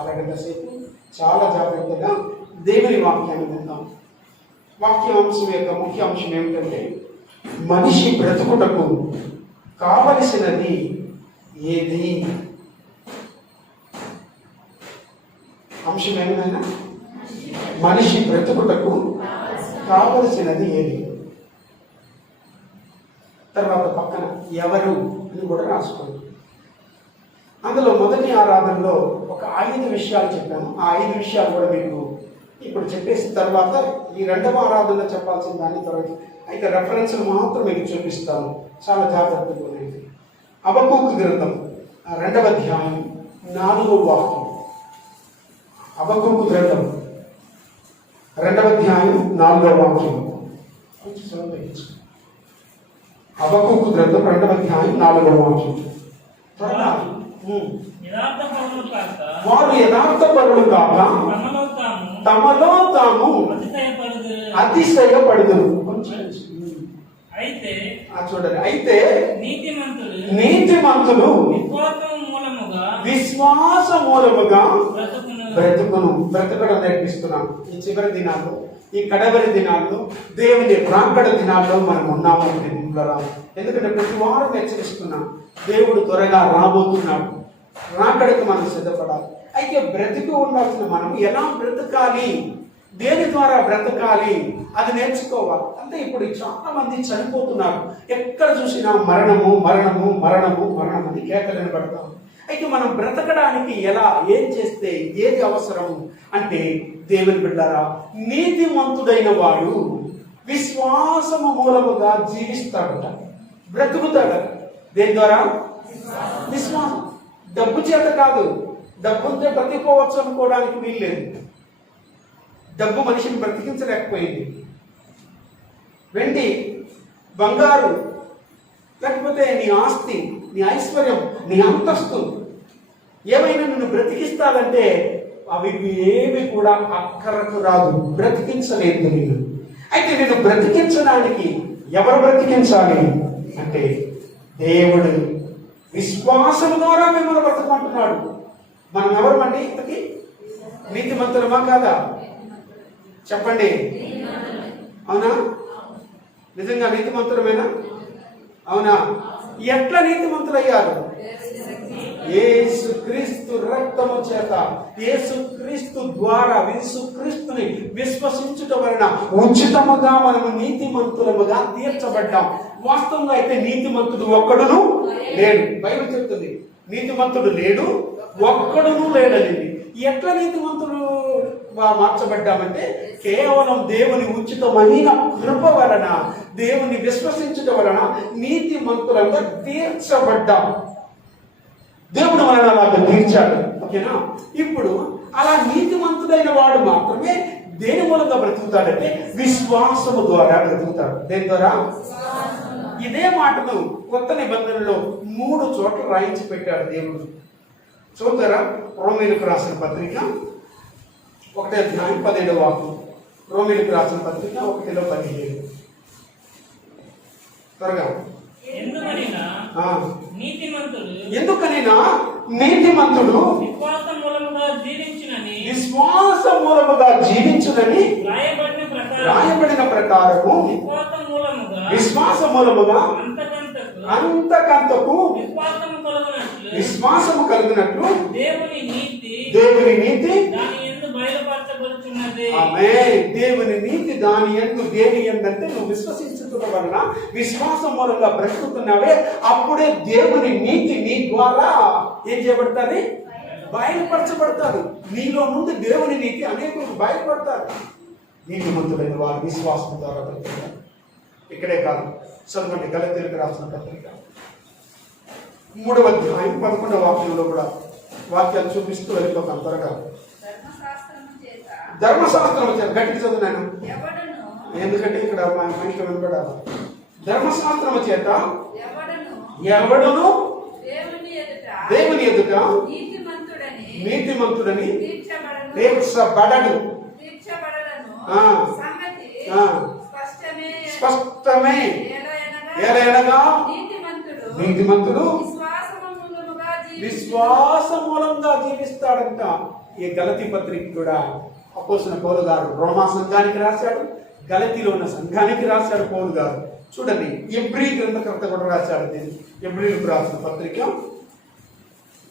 అరగంట సేపు చాలా జాగ్రత్తగా దేవుని వాక్యాన్ని విందాం. వాక్యాంశం యొక్క ముఖ్య అంశం ఏమిటంటే మనిషి బ్రతుకుటకు కావలసినది ఏది? అంశం ఏమైనా మనిషి బ్రతుకుటకు కావలసినది ఏది? తర్వాత పక్కన ఎవరు అని కూడా రాసుకోండి. అందులో మొదటి ఆరాధనలో ఒక 5 విషయాలు చెప్పాను. ఆ 5 విషయాలు కూడా మీకు ఇప్పుడు చెప్పేసిన తర్వాత ఈ రెండవ ఆరాధనలో చెప్పాల్సిన దాన్ని తర్వాత అయితే రెఫరెన్స్లు మాత్రం మీకు చూపిస్తాను. చాలా జాగ్రత్తగా ఉన్నాయి. హబక్కూకు గ్రంథం 2వ అధ్యాయం 4వ వాక్యం. హబక్కూకు గ్రంథం 2వ అధ్యాయం 4వ వాక్యం. హబక్కూకు గ్రంథం 2వ అధ్యాయం 4వ వాక్యం. వారు యథార్థపరులు కాక తమలో తాము అతిశయపడుదురు. చూడండి, అయితే నీతిమంతులు విశ్వాస మూలముగా బ్రతుకడం నేర్పిస్తున్నాం. ఈ చివరి దినాల్లో, ఈ కడవరి దినాల్లో, దేవుని రాకడ దినాల్లో మనం ఉన్నాము. ఎందుకంటే ప్రతి వారం హెచ్చరిస్తున్నాం, దేవుడు త్వరగా రాబోతున్నాడు, రాకడకు మనం సిద్ధపడాలి. అయితే బ్రతికి ఉండాల్సిన మనం ఎలా బ్రతకాలి, దేని ద్వారా బ్రతకాలి అది నేర్చుకోవాలి. అంటే ఇప్పుడు చాలా మంది చనిపోతున్నారు. ఎక్కడ చూసినా మరణము మరణము మరణము మరణం అని కేకలను పడతాం. అయితే మనం బ్రతకడానికి ఎలా, ఏం చేస్తే, ఏది అవసరం అంటే దేవుని బిడ్డలారా, నీతిమంతుడైన వాడు విశ్వాసము మూలముగా జీవిస్తాడట, బ్రతుకుతాడట. దేని ద్వారా? విశ్వాసం. డబ్బు చేత కాదు. డబ్బుంటే బ్రతికిపోవచ్చు అనుకోవడానికి వీల్లేదు. డబ్బు మనిషిని బ్రతికించలేకపోయింది. వెండి, బంగారు, లేకపోతే నీ ఆస్తి, నీ ఐశ్వర్యం, నీ అంతస్తు ఏమైనా నిన్ను బ్రతికిస్తాదంటే అవి ఏమి కూడా అక్కరకు రాదు, బ్రతికించలేదు నేను. అయితే నేను బ్రతికించడానికి ఎవరు బ్రతికించాలి అంటే దేవుడు విశ్వాసం ద్వారా మిమ్మల్ని బ్రతకమంటున్నాడు. మనం ఎవరమండి? ఇంతకీ నీతిమంతులమా కాదా? చెప్పండి. అవునా? నిజంగా నీతిమంతులమేనా? అవునా? ఎట్లా నీతిమంతులయ్యారు? యేసుక్రీస్తు రక్తము చేత, యేసుక్రీస్తు ద్వారా, యేసుక్రీస్తుని విశ్వసించుట వలన ఉచితముగా మనము నీతిమంతులముగా తీర్చబడ్డాం. వాస్తవంగా అయితే నీతిమంతుడు ఒక్కడును లేడు. బైబిల్ చెప్తుంది నీతిమంతుడు లేడు, ఒక్కడును లేడని. ఎట్లా నీతిమంతుడు మార్చబడ్డామంటే కేవలం దేవుని ఉచితమైన కృప వలన, దేవుని విశ్వసించుట వలన నీతిమంతులంగా తీర్చబడ్డాం. దేవుడు మనల్ని అలాగా తీర్చాడు. ఓకేనా? ఇప్పుడు అలా నీతిమంతుడైన వాడు మాత్రమే దేని మూలంగా బ్రతుకుతాడంటే విశ్వాసము ద్వారా బ్రతుకుతాడు. దేని ద్వారా? ఇదే మాటను కొత్త నిబంధనలో 3 చోట్ల రాయించి పెట్టాడు దేవుడు. చూద్దారా? రోమీలకు రాసిన పత్రిక 1వ అధ్యాయం 17వ వాక్యం. రోమీలకు రాసిన పత్రిక 1:17. త్వరగా. ఎందుకనినా నీతిమంతుడు విశ్వాస మూలముగా జీవించునని రాయబడిన ప్రకారము విశ్వాస మూలముగా అంతకంతకు విశ్వాసము కలిగినట్లు దేవుని నీతి దేవుని నీతి దాని యందు, దేని యందంటే నువ్వు విశ్వసించుట వలన విశ్వాసం మూలంగా బ్రతుకుతున్నావే, అప్పుడే దేవుని నీతి నీ ద్వారా ఏం చేయబడతాది? బయలుపరచబడతాడు. నీలో నుండి దేవుని నీతి అనేకులకు బయలుపడతారు. నీతిమంతులైన వారు విశ్వాసం ద్వారా బ్రతుకుతారు. ఇక్కడే కాదు, చదవండి గలతీయులకు రాసిన పత్రిక 3వ అధ్యాయం 11వ వాక్యంలో కూడా వాక్యాలు చూపిస్తూ వెళ్ళిపోతాం. త్వరగా. ధర్మశాస్త్రం వచ్చారు. గట్టిగా చదువున్నాను, ఎందుకంటే ఇక్కడ మా మైండ్లో వినపడాలి. ధర్మశాస్త్రం చేత ఎవడును దేవుని ఎదుట నీతిమంతుడని తీర్చబడడు. స్పష్టమే. ఏలయనగా నీతిమంతుడు విశ్వాస మూలంగా జీవిస్తాడంట. ఈ గలతీ పత్రిక కూడా అపోస్తలుడైన పౌలు గారు రోమా సంఘానికి రాశాడు, గలతీలో ఉన్న సంఘానికి రాశాడు పౌలు గారు. చూడండి, ఎబ్రీ గ్రంథకర్త కూడా రాశాడు దీన్ని. ఎబ్రీలకు రాసిన పత్రిక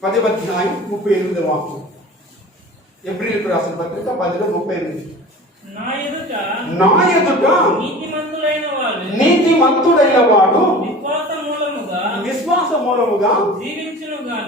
10వ అధ్యాయం 38వ వాక్యం. ఎబ్రీలకు రాసిన పత్రిక 10:38. నా ఎదుట నీతిమంతుడైన వాడు విశ్వాస మూలముగా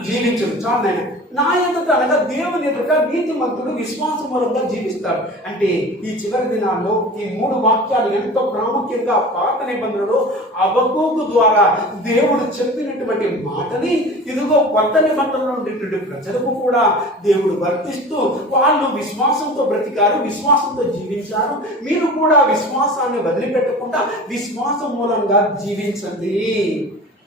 జీవించును. చాలు నా ఎదుట అనగా దేవుని ఎదుట నీతిమంతుడు విశ్వాస మూలంగా జీవిస్తాడు. అంటే ఈ చివరి దినాల్లో ఈ 3 వాక్యాలు ఎంతో ప్రాముఖ్యంగా పాత నిబంధనలో హబక్కూకు ద్వారా దేవుడు చెప్పినటువంటి మాటని ఇదిగో కొత్త నిబంధనలో ఉండేటువంటి ప్రజలకు కూడా దేవుడు వర్తిస్తూ వాళ్ళు విశ్వాసంతో బ్రతికారు, విశ్వాసంతో జీవించారు. మీరు కూడా విశ్వాసాన్ని వదిలిపెట్టకుండా విశ్వాసం మూలంగా జీవించండి,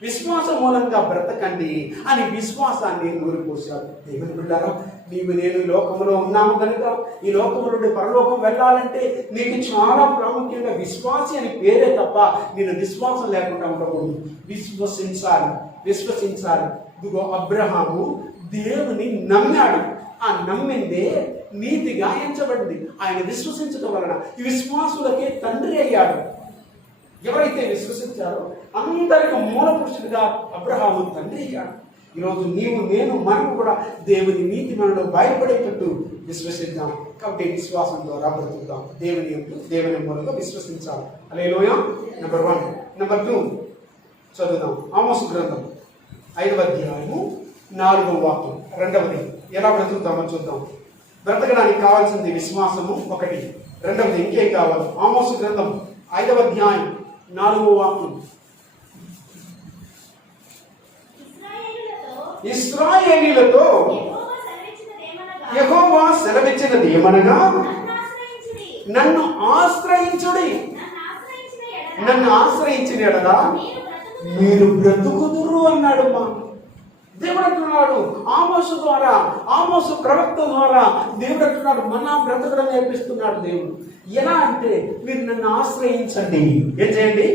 విశ్వాసం మూలంగా బ్రతకండి అని విశ్వాసాన్ని నూరిపోశారు. దేవుని బిడ్డారా, నీవు నేను ఈ లోకంలో ఉన్నాము కనుక ఈ లోకము నుండి పరలోకం వెళ్ళాలంటే నీకు చాలా ప్రాముఖ్యంగా విశ్వాసి అని పేరే తప్ప నేను విశ్వాసం లేకుండా ఉండకూడదు. విశ్వసించాలి. ఇదిగో అబ్రహాము దేవుని నమ్మాడు, ఆ నమ్మిందే నీతిగా ఎంచబడింది. ఆయన విశ్వసించడం వలన ఈ విశ్వాసులకే తండ్రి అయ్యాడు. ఎవరైతే విశ్వసించారో అందరికి మూల పురుషుడిగా అబ్రహాము తండ్రి అయ్యాడు. ఈరోజు నీవు నేను మనం కూడా దేవుని నీతి మనలో బయటపడేటట్టు విశ్వసిద్దాం. కాబట్టి విశ్వాసం ద్వారా బ్రతుకుతాం. దేవుని మూలంగా విశ్వసించాలి. హల్లెలూయా. నెంబర్ 1. నెంబర్ 2 చదువుదాం. ఆమోసు గ్రంథం 5వ అధ్యాయము 4వ వాక్యం. రెండవది ఎలా బ్రతుకుతామో చూద్దాం. బ్రతకడానికి కావాల్సింది విశ్వాసము 1. రెండవది ఇంకేం కావాలి? ఆమోసు గ్రంథం 5వ అధ్యాయం 4వ వాక్యం. ఇశ్రాయేలీయులతో యెహోవా సెలవిచ్చినది ఏమనగా నన్ను ఆశ్రయించుడి, నన్ను ఆశ్రయించిన ఎడల మీరు బ్రతుకుదురు అన్నాడు. దేవుడు అంటున్నాడు ఆమోసు ద్వారా, ఆమోసు ప్రవక్త ద్వారా దేవుడు అంటున్నాడు మన బ్రతకడం నేర్పిస్తున్నాడు దేవుడు. ఎలా అంటే మీరు నన్ను ఆశ్రయించండి. ఏం చేయండి?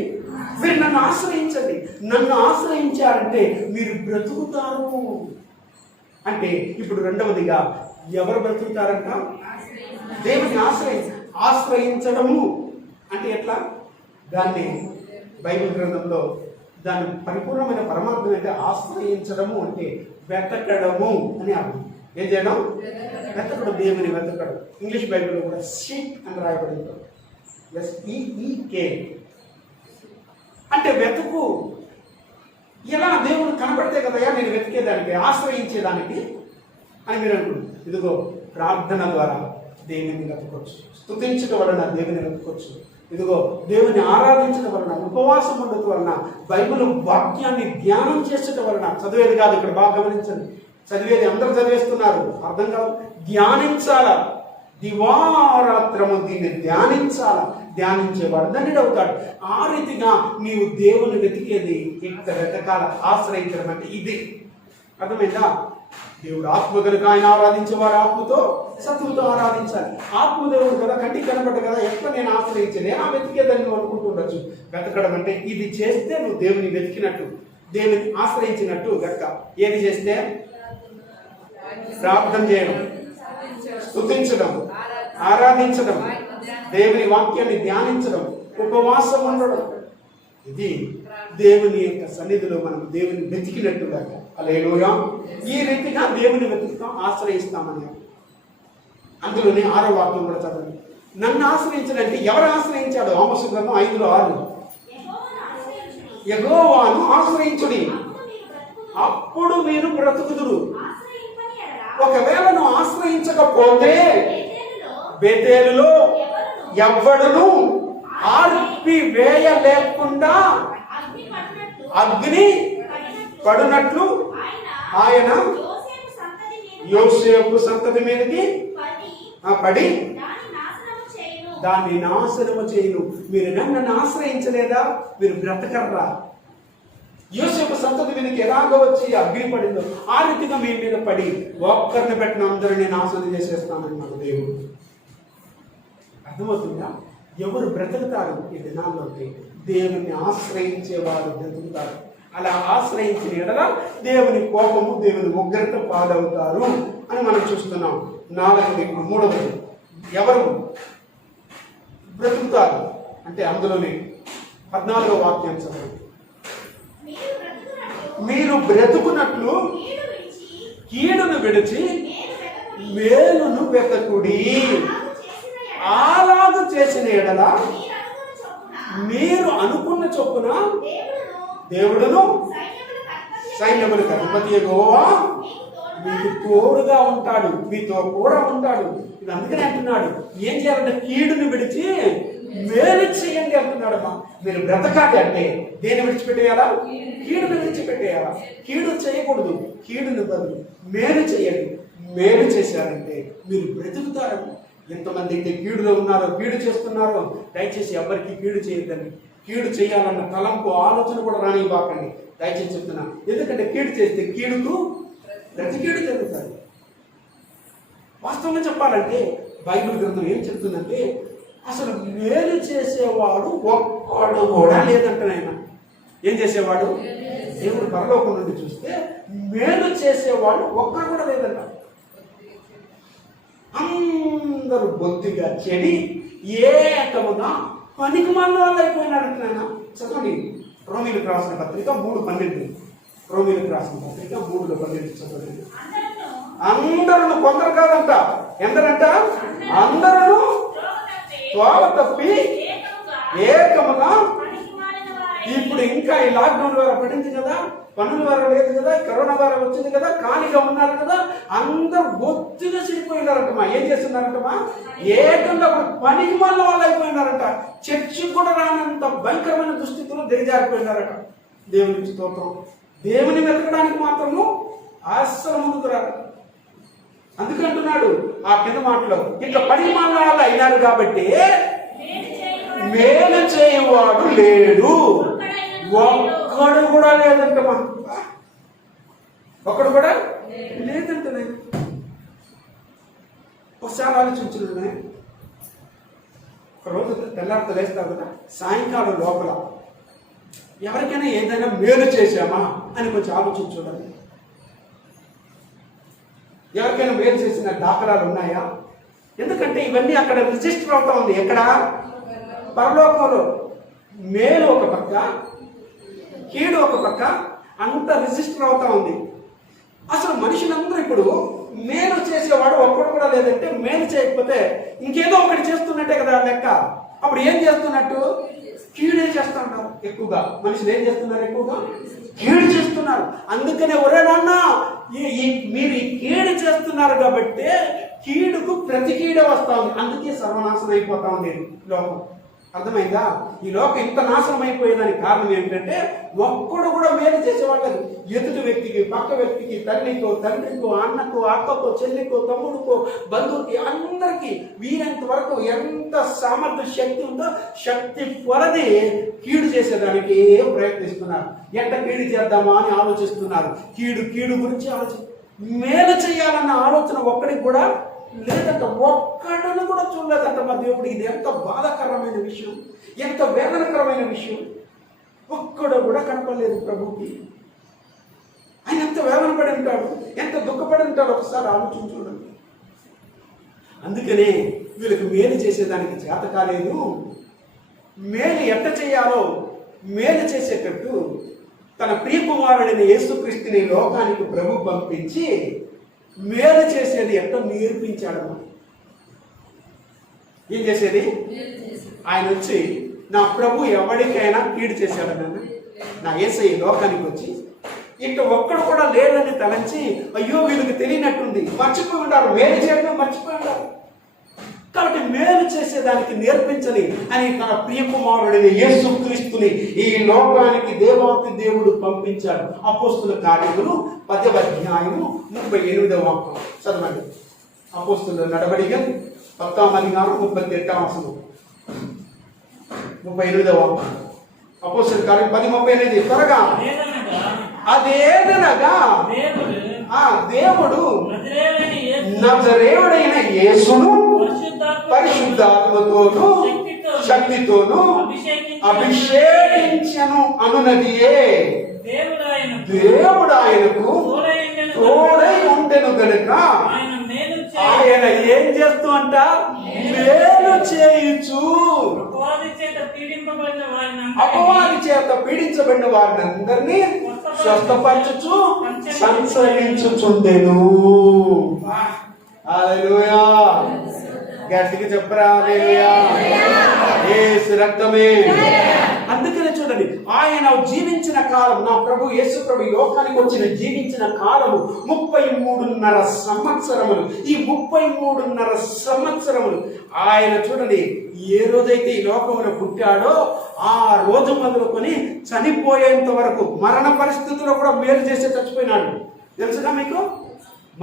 మీరు నన్ను ఆశ్రయించండి. నన్ను ఆశ్రయించారంటే మీరు బ్రతుకుతారు. అంటే ఇప్పుడు రెండవదిగా ఎవరు బ్రతుకుతారంట? దేవుని ఆశ్రయించడము అంటే ఎట్లా? దాన్ని బైబిల్ గ్రంథంలో దాని పరిపూర్ణమైన పరమార్థం అంటే ఆశ్రయించడము అంటే వెతకడము అని అర్థం. ఏం చేయడం? వెతకడం, దేవుని వెతకడం. ఇంగ్లీష్ బైబిల్లో కూడా సీక్ అని రాయబడింది. SEEK అంటే వెతుకు. ఎలా? దేవుడు కనబడితే కదయా నేను వెతికేదానికి, ఆశ్రయించేదానికి అని మీరు అనుకుంటారు. ఇదిగో ప్రార్థన ద్వారా దేవుని వెతకొచ్చు, స్తుతించడం వలన దేవుని వెతకొచ్చు. ఇదిగో దేవుని ఆరాధించడం వలన, ఉపవాసం ఉండటం వలన, బైబిల్ వాక్యాన్ని ధ్యానం చేసడం వలన, చదివేది కాదు ఇక్కడ బాగా గమనించండి, చదివేది అందరూ చదివేస్తున్నారు, అర్థం కాదు. ధ్యానించాల, దివారాత్రము దీన్ని ధ్యానించాల. ధ్యానించేవాడు ధన్యుడు అవుతాడు. ఆ రీతిగా నీవు దేవుని వెతికేది ఇక్కడ వెతకాల. ఆశ్రయించడం అంటే ఇది. అర్థమైందా? దేవుడు ఆత్మ కనుక ఆయన ఆరాధించేవారు ఆత్మతో సత్తుతో ఆరాధించాలి. ఆత్మదేవుడు కదా, కంటికి కనబడ్డ కదా, ఎట్లా నేను ఆశ్రయించలే ఆ వెతికేదని నువ్వు అనుకుంటుండొచ్చు. వెతకడం అంటే ఇది చేస్తే నువ్వు దేవుని వెతికినట్టు, దేవుని ఆశ్రయించినట్టు గట్ట. ఏది చేస్తే? ప్రార్థన చేయడం, స్తుతించడం, ఆరాధించడం, దేవుని వాక్యాన్ని ధ్యానించడం, ఉపవాసం ఉండడం. ఇది దేవుని యొక్క సన్నిధిలో మనం దేవుని వెతికినట్టుగా. హల్లెలూయా. ఈ రీతిగా దేవుని వెతుకుతాం, ఆశ్రయిస్తామని. అందులోనే 6వ వాక్యం కూడా చదవండి. నన్ను ఆశ్రయించాలంటే ఎవరు ఆశ్రయించాడు? ఆమోసు గ్రంథం 5:6 యెహోవాను ఆశ్రయించుడి, అప్పుడు మీరు బ్రతుకుదురు. ఒకవేళ నువ్వు ఆశ్రయించకపోతే బేతేలులో ఎవ్వడును ఆర్పివేయలేకుండా అగ్ని పడినట్లు ఆయన యోసేపు సంతతి మీదకి పడి దాన్ని నాశనము చేయును. మీరు నన్ను ఆశ్రయించలేదా? మీరు బ్రతకర్రా? యోసేపు సంతతి మీదకి ఎలాగ వచ్చి అగ్ని పడిందో ఆ రీతిగా మీ మీద పడి ఒక్కరిని పెట్టిన అందరినీ నాశనం చేసేస్తానన్నాడు దేవుడు. అర్థమవుతుందా? ఎవరు బ్రతుకుతారు ఈ దినాల్లో అంటే దేవుని ఆశ్రయించేవారు బ్రతుకుతారు. అలా ఆశ్రయించిన ఎడల దేవుని కోపము, దేవుని ఉగ్రత పాలవుతారు అని మనం చూస్తున్నాం. 4వ మూడవది ఎవరు బ్రతుకుతారు అంటే అందులోనే 14వ వాక్యం చదవండి. మీరు బ్రతుకున్నట్లు కీడును విడిచి మేలును వెతకుడి. అలాగ చేసిన ఎడల మీరు అనుకున్న చొప్పున దేవుడును సైన్యములకు అధిపతి యెహోవా మీకు తోడుగా ఉంటాడు, మీతో కూడా ఉంటాడు. ఇది అందుకనే అంటున్నాడు, ఏం చేయాలంటే కీడును విడిచి మేలు చేయండి అంటున్నాడమ్మా. మీరు బ్రతకాలి అంటే దేన్ని విడిచిపెట్టేయాలా? కీడును విడిచిపెట్టేయాలా. కీడు చేయకూడదు, కీడును బదులు మేలు చేయండి. మేలు చేశారంటే మీరు బ్రతుకుతారని. ఎంతమంది అయితే కీడులో ఉన్నారో, కీడు చేస్తున్నారో, దయచేసి ఎవరికి కీడు చేయొద్దండి. కీడు చేయాలన్న తలంపు ఆలోచన కూడా రానివ్వకండి, దయచేసి చెప్తున్నా. ఎందుకంటే కీడు చేస్తే కీడుకు ప్రతి కీడు జరుగుతుంది. వాస్తవంగా చెప్పాలంటే బైబిల్ గ్రంథం ఏం చెప్తుందంటే అసలు మేలు చేసేవాడు ఒక్కడు కూడా లేదంట. ఆయన ఏం చేసేవాడు? దేవుడు పరలోకం నుండి చూస్తే మేలు చేసేవాడు ఒక్కడు కూడా లేదంట. అందరూ బొత్తిగా చెడి ఏకముగా పనికిమాలిన వాళ్ళు అయిపోయినారంట. నాయన చదవండి, రోమీలకు రాసిన పత్రిక 3:12. రోమీలకు రాసిన పత్రిక 3:12 చదవండి. అందరూ కొందరు కాదంట, ఎందరంట? అందరూ త్వర తప్పి ఏకముగా. ఇప్పుడు ఇంకా ఈ లాక్డౌన్ ద్వారా పడింది కదా, పన్నుల వారం లేదు కదా, కరోనా వారం వచ్చింది కదా, ఖాళీగా ఉన్నారు కదా, అందరూ బొత్తిగా చెడిపోయినారంటమా. ఏం చేస్తున్నారంటమా? ఏకంగా పనికి మాలిన వాళ్ళు అయిపోయినారంట. చర్చి కూడా రానంత భయంకరమైన దుస్థితిలో దిగజారిపోయినారట. దేవునికి స్తోత్రం. దేవుని వెతకడానికి మాత్రము అస్సలు ముందుకు రారు. అందుకంటున్నాడు ఆ కింద మాటలో, ఇట్లా పనికి మాలిన వాళ్ళు అయినారు కాబట్టి మేలు చేయవాడు లేడు, ఒక్కడు కూడా లేదంటమా. ఒక్కడు కూడా లేదంటనే. ఒకసారి ఆలోచించునే. ఒక రోజు తెల్లారితో లేస్తావు కదా, సాయంకాలం లోపల ఎవరికైనా ఏదైనా మేలు చేశామా అని కొంచెం ఆలోచించుకోండి. ఎవరికైనా మేలు చేసిన దాఖలాలు ఉన్నాయా? ఎందుకంటే ఇవన్నీ అక్కడ రిజిస్టర్ అవుతా ఉంది. ఎక్కడ? పరలోకంలో. మేలు ఒక పక్క, కీడు ఒక పక్క, అంత రిజిస్టర్ అవుతా ఉంది. అసలు మనుషులందరూ ఇప్పుడు మేలు చేసేవాడు ఒక్కడు కూడా లేదంటే, మేలు చేయకపోతే ఇంకేదో ఒకటి చేస్తున్నట్టే కదా లెక్క. అప్పుడు ఏం చేస్తున్నట్టు? కీడే చేస్తూ ఉంటారు ఎక్కువగా. మనుషులు ఏం చేస్తున్నారు? ఎక్కువగా కీడు చేస్తున్నారు. అందుకనే ఒరే నాన్న, మీరు ఈ కీడు చేస్తున్నారు కాబట్టి కీడుకు ప్రతి కీడే వస్తా ఉంది. అందుకే సర్వనాశనం అయిపోతా ఉంది లోకం. అర్థమైందా? ఈ లోకం ఇంత నాశనం అయిపోయేదానికి కారణం ఏంటంటే ఒక్కడు కూడా మేలు చేసేవాళ్ళు. ఎదుటి వ్యక్తికి, పక్క వ్యక్తికి, తల్లికో, తండ్రికో, అన్నకో, అక్కకో, చెల్లికో, తమ్ముడికో, బంధువుకి, అందరికీ వీరంత వరకు ఎంత సామర్థ్య శక్తి ఉందో శక్తి కొలది కీడు చేసేదానికి ప్రయత్నిస్తున్నారు. ఎట్ట కీడు చేద్దామా అని ఆలోచిస్తున్నారు. కీడు గురించి మేలు చేయాలన్న ఆలోచన ఒక్కడికి కూడా లేదంట. ఒక్కడను కూడా చూడలేదంట మా దేవుడు. ఇది ఎంత బాధాకరమైన విషయం, ఎంత వేదనకరమైన విషయం. ఒక్కడు కూడా కనపడలేదు ప్రభుకి. ఆయన ఎంత వేదన పడి ఉంటాడు, ఎంత దుఃఖపడి ఉంటాడు, ఒకసారి ఆలోచన చూడండి. అందుకనే వీళ్ళకి మేలు చేసేదానికి చేత కాలేదు. మేలు ఎట్ట చేయాలో మేలు చేసేటట్టు తన ప్రియకుమారుడైన యేసుక్రీస్తుని లోకానికి ప్రభు పంపించి మేలు చేసేది ఎట్టో నేర్పించాడమ్మా. ఏం చేసేది? ఆయన వచ్చి, నా ప్రభు ఎవరికైనా కీడు చేశాడన్న, నా యేసయ్య లోకానికి వచ్చి ఇట్లా ఒక్కడు కూడా లేడని తలంచి, అయ్యో వీళ్ళకి తెలియనట్టుంది, మర్చిపోయి ఉంటారు, మేలు చేయడం మర్చిపోయి ఉంటారు. కాబట్టి మేలు చేసేదానికి నేర్పించని అని తన ప్రియకుమారుడైన యేసుక్రీస్తుని ఈ లోకానికి దేవాతి దేవుడు పంపించాడు. అపోస్తుల కార్యములు 10వ అధ్యాయము 38వ వాక్యం చదవండి. అపోస్తుల నడవడికలు 10వ అధ్యాయం 38వ వచనం 38వ వాక్యం. అపోస్తుల కార్యం 10:38. త్వరగా. అదేదనగా దేవుడు నజరేయుడైన యేసును పరిశుద్ధాత్మతోను శక్తితోను అభిషేకించను అనునదియే దేవుడు ఆయనకు తోడై ఉండెను గనుక ఆయన ఏం చేస్తూ అంట? మేలు చేయుచు. అపవాది చేత పీడించబడిన వారిని అందరినీ స్వస్థపరచుచు సంచరించుచుండెను. హల్లెలూయా. గట్టిగా చెప్పరా హల్లెలూయా. యేసు రక్తమే. అందుకనే చూడండి, ఆయన జీవించిన కాలం, నా ప్రభు యేసు ప్రభు లోకానికి వచ్చిన జీవించిన కాలము 33.5 సంవత్సరములు. ఈ 33.5 సంవత్సరములు ఆయన చూడండి, ఏ రోజైతే ఈ లోకంలో పుట్టాడో ఆ రోజు మొదలుకొని చనిపోయేంత వరకు మరణ పరిస్థితుల్లో కూడా మేలు చేసి చచ్చిపోయినాడు. తెలుసుగా మీకు?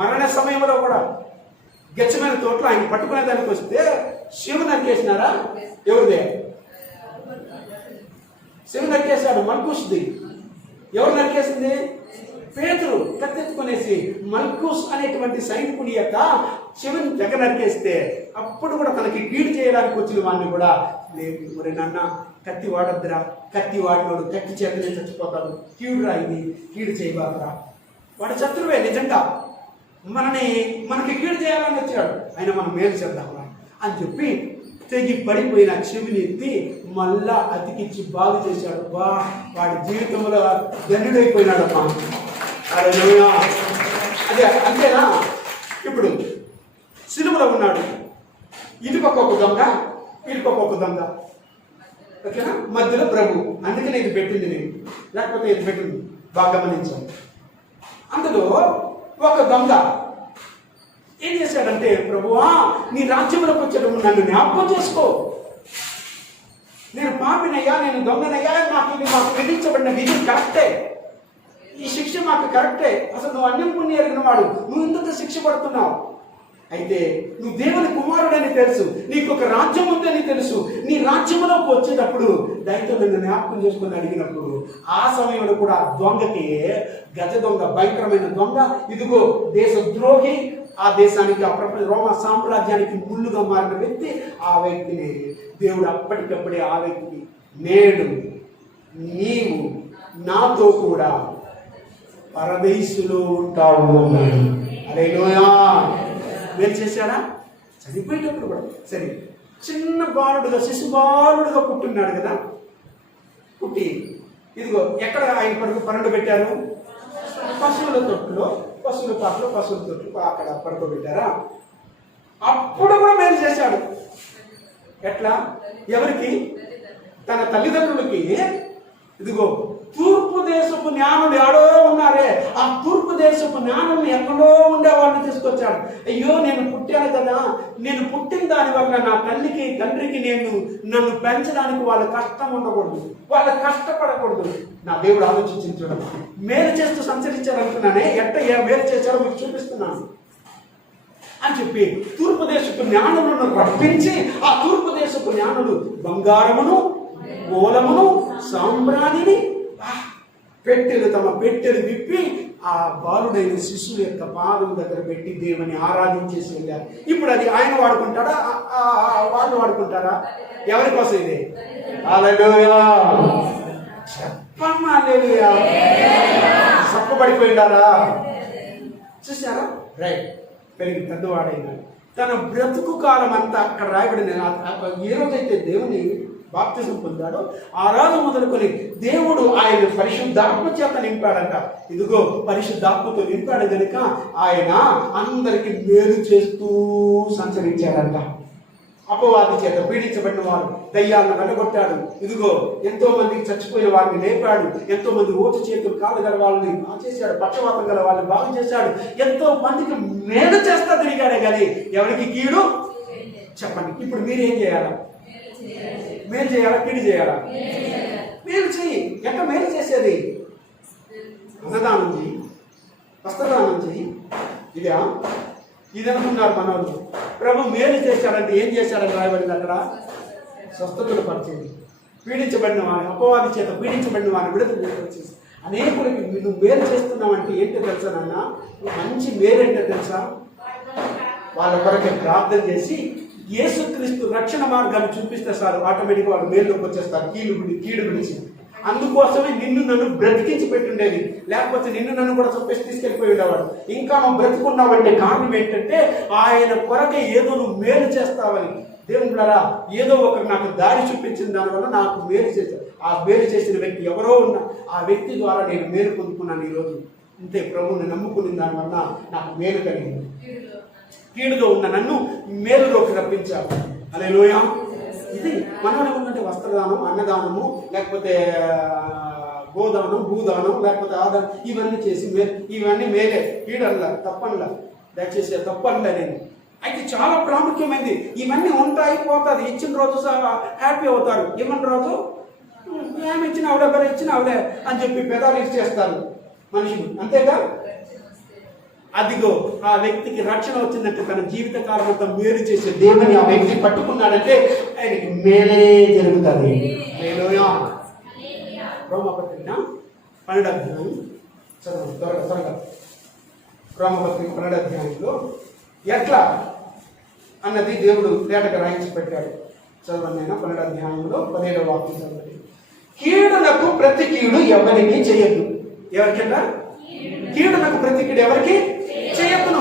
మరణ సమయంలో కూడా గెచ్చమైన తోటలో ఆయన పట్టుకునే దానికి వస్తే శివుని నరికేసినారా? ఎవరిదే? శివుని నరికేశాడు, మల్కూస్ది. ఎవరు నరికేసింది? పేతురు కత్తెత్తుకునేసి మల్కూస్ అనేటువంటి సైనికుని యొక్క శివుని దగ్గర నరికేస్తే అప్పుడు కూడా తనకి కీడు చేయడానికి వచ్చిన వాడిని కూడా లేదు, మరి నాన్న కత్తి వాడద్దురా, కత్తి వాడినోడు కత్తి చేతనే చచ్చిపోతాడు, కీడు రా, ఇది కీడు చేయబాకురా. వాడు శత్రువే నిజంగా, మనకి కీడు చేయాలని వచ్చాడు, ఆయన మనం మేలు చేద్దామా అని చెప్పి తెగి పడిపోయిన చెవిని ఎత్తి మళ్ళా అతికిచ్చి బాగు చేశాడు. వాడి జీవితంలో ధన్యుడైపోయినాడమ్మా. అదే అంతేనా? ఇప్పుడు సిలువలో ఉన్నాడు, ఇటుపక్క ఒక దొంగ, ఇటుపక్క ఒక దొంగ, ఓకేనా? మధ్యలో ప్రభు. అందుకనే ఇది పెట్టింది నేను, లేకపోతే ఇది పెట్టింది. బాగా గమనించాను. అందులో ఒక దొంగ ఏం చేశాడంటే, ప్రభువా నీ రాజ్యంలోకి వచ్చేటప్పుడు నన్ను జ్ఞాపకం చేసుకో, నేను పాపినయ్యా, నేను దొంగనయ్యా, మాకు విధించబడిన విధి కరెక్టే, ఈ శిక్ష మాకు కరెక్టే, అసలు నువ్వు అన్యం పుణ్యం ఎరిగిన వాడు, నువ్వు ఇంత శిక్ష పడుతున్నావు. అయితే నువ్వు దేవుని కుమారుడని తెలుసు, నీకు ఒక రాజ్యం ఉందని తెలుసు, నీ రాజ్యంలోకి వచ్చేటప్పుడు దయతో నన్ను జ్ఞాపకం చేసుకుని అడిగినప్పుడు ఆ సమయంలో కూడా దొంగకి, గజ దొంగ, భయంకరమైన దొంగ, ఇదిగో దేశద్రోహి, ఆ దేశానికి, ఆ ప్రపంచ రోమా సామ్రాజ్యానికి ముళ్ళుగా మారిన వ్యక్తి, ఆ వ్యక్తిని దేవుడు అప్పటికప్పుడే ఆ వ్యక్తికి, నేడు నీవు నాతో కూడా పరదేశులో ఉంటావు హల్లెలూయా. మీరు చేశాడా? చనిపోయేటప్పుడు కూడా సరే, చిన్న బాలుడుగా, శిశు బాలుడుగా పుట్టున్నాడు కదా, పుట్టి ఇదిగో ఎక్కడ ఆయన పరుగు పెట్టారు? పశువుల తొట్టులో, పశువుల పాటలో, పశువుల తొట్టు అక్కడ పడుకోబెట్టారా? అప్పుడు కూడా మేలు చేశాడు. ఎట్లా? ఎవరికి? తన తల్లిదండ్రులకి. ఇదిగో తూర్పు దేశపు జ్ఞానులు ఎవడో ఉన్నారే, ఆ తూర్పు దేశపు జ్ఞానులు ఎక్కడో ఉండే వాళ్ళని తీసుకొచ్చాడు. అయ్యో నేను పుట్టాను కదా, నేను పుట్టిన దాని వల్ల నా తల్లికి తండ్రికి నన్ను పెంచడానికి వాళ్ళ కష్టం ఉండకూడదు, వాళ్ళ కష్టపడకూడదు. నా దేవుడు ఆలోచించాడు, మేలు చేస్తూ సంచరించాలనుకున్నానే, ఏ మేలు చేశాడో మీకు చూపిస్తున్నాను అని చెప్పి తూర్పు దేశపు జ్ఞానులను రప్పించి, ఆ తూర్పు దేశపు జ్ఞానులు బంగారమును, మూలమును, సాంబ్రాణిని తమ పెట్టెలు విప్పి ఆ బాలుడైన శిశువు యొక్క పాదం దగ్గర పెట్టి దేవుని ఆరాధించేసి వెళ్ళారు. ఇప్పుడు అది ఆయన వాడుకుంటాడా, వాళ్ళు వాడుకుంటారా? ఎవరి కోసం ఇది? హల్లెలూయా. చెప్పమ్మా హల్లెలూయా. సప్పబడిపోయిండారా? చూసారా? రైట్. పెరిగి పెద్దవాడైనాడు. తన బ్రతుకు కాలం అంతా అక్కడ రాయబడిన ఏ రోజైతే దేవుని బాప్తిజం పొందాడో ఆ రోజు మొదలుకొని దేవుడు ఆయన పరిశుద్ధాత్మ చేత నింపాడంట. ఇదిగో పరిశుద్ధాత్మతో నింపాడు కనుక ఆయన అందరికి మేలు చేస్తూ సంచరించాడంట. అపవాది చేత పీడించబడిన వారు, దయ్యాలను వెళ్ళగొట్టాడు. ఇదిగో ఎంతో మందికి చచ్చిపోయిన వారిని లేపాడు, ఎంతో మంది ఓటు చేతులు కాలు గల వాళ్ళని చేశాడు, పక్షవాతం గల వాళ్ళని బాగు చేశాడు, ఎంతో మందికి మేలు చేస్తా తిరిగాడే కానీ ఎవరికి కీడు? చెప్పండి. ఇప్పుడు మీరేం చేయాలా? మేలు చేయాలా, కీడు చేయాలా? మేలు చెయ్యి. ఎట్లా మేలు చేసేది? అన్నదానం చెయ్యి, వస్త్రదానం చెయ్యి. ఇదా ఇది అనుకున్నారు మనోళ్ళు. ప్రభు మేలు చేశాడంటే ఏం చేశాడని రాయబడింది అక్కడ? స్వస్థతలు పరిచేది, పీడించబడిన వారిని, అపవాది చేత పీడించబడిన వారిని విడుదల వచ్చేసి అనేకులకి నువ్వు మేలు చేస్తున్నావంటే ఏంటో తెలుసా నాన్న? మంచి మేలేంటో తెలుసా? వాళ్ళ కొరకే ప్రార్థన చేసి యేసుక్రీస్తు రక్షణ మార్గాన్ని చూపిస్తే సార్ ఆటోమేటిక్గా వాళ్ళు మేలులోకి వచ్చేస్తారు. కీడు విడిచి అందుకోసమే నిన్ను నన్ను బ్రతికించి పెట్టుండేది, లేకపోతే నిన్ను నన్ను కూడా చంపేసి తీసుకెళ్ళిపోయి ఉండేవాడు. ఇంకా నువ్వు బ్రతుకున్నావంటే కారణం ఏంటంటే ఆయన కొరకే ఏదో నువ్వు మేలు చేస్తావని. దేవుళ్ళారా, ఏదో ఒకరు నాకు దారి చూపించిన దానివల్ల నాకు మేలు చేశారు. ఆ మేలు చేసిన వ్యక్తి ఎవరో ఉన్న ఆ వ్యక్తి ద్వారా నేను మేలు పొందుకున్నాను ఈరోజు. అంతే, ప్రభువుని నమ్ముకున్న దానివల్ల నాకు మేలు కలిగింది. కీడులో ఉన్న నన్ను మేలులోకి రప్పించావు. హల్లెలూయా. ఇది మనం ఏమంటే వస్త్రదానం, అన్నదానము, లేకపోతే గోదానం, భూదానం, లేకపోతే ఆదానం, ఇవన్నీ చేసి ఇవన్నీ మేలే, కీడల్లా, తప్పనిలా, దయచేసి తప్పనిలా. నేను అయితే చాలా ప్రాముఖ్యమైనది. ఇవన్నీ ఉంటాయి, పోతుంది. ఇచ్చిన రోజు హ్యాపీ అవుతారు, ఇవ్వని రోజు ఏమి ఇచ్చిన అవలే, బరే ఇచ్చిన అవలే అని చెప్పి పెదాలు ఇచ్చేస్తారు మనుషులు, అంతేగా. అదిగో ఆ వ్యక్తికి రక్షణ వచ్చిందంటే తన జీవిత కాలం అంతా మేలు చేసే దేవుని ఆ వ్యక్తి పట్టుకున్నాడంటే ఆయనకి మేలే జరుగుతుంది. రోమపత్రిక 12వ అధ్యాయం చదువు త్వరగా. రోమపత్రిక 12వ అధ్యాయంలో ఎట్లా అన్నది దేవుడు తేటగా రాయించి పెట్టాడు. చదవండి. 12వ అధ్యాయంలో 17వ వాక్యం చదవండి. కీడునకు ప్రతి కీడు ఎవరికి చేయొద్దు. ఎవరికన్నా కీడునకు ప్రతి కీడు ఎవరికి చేయొద్దును,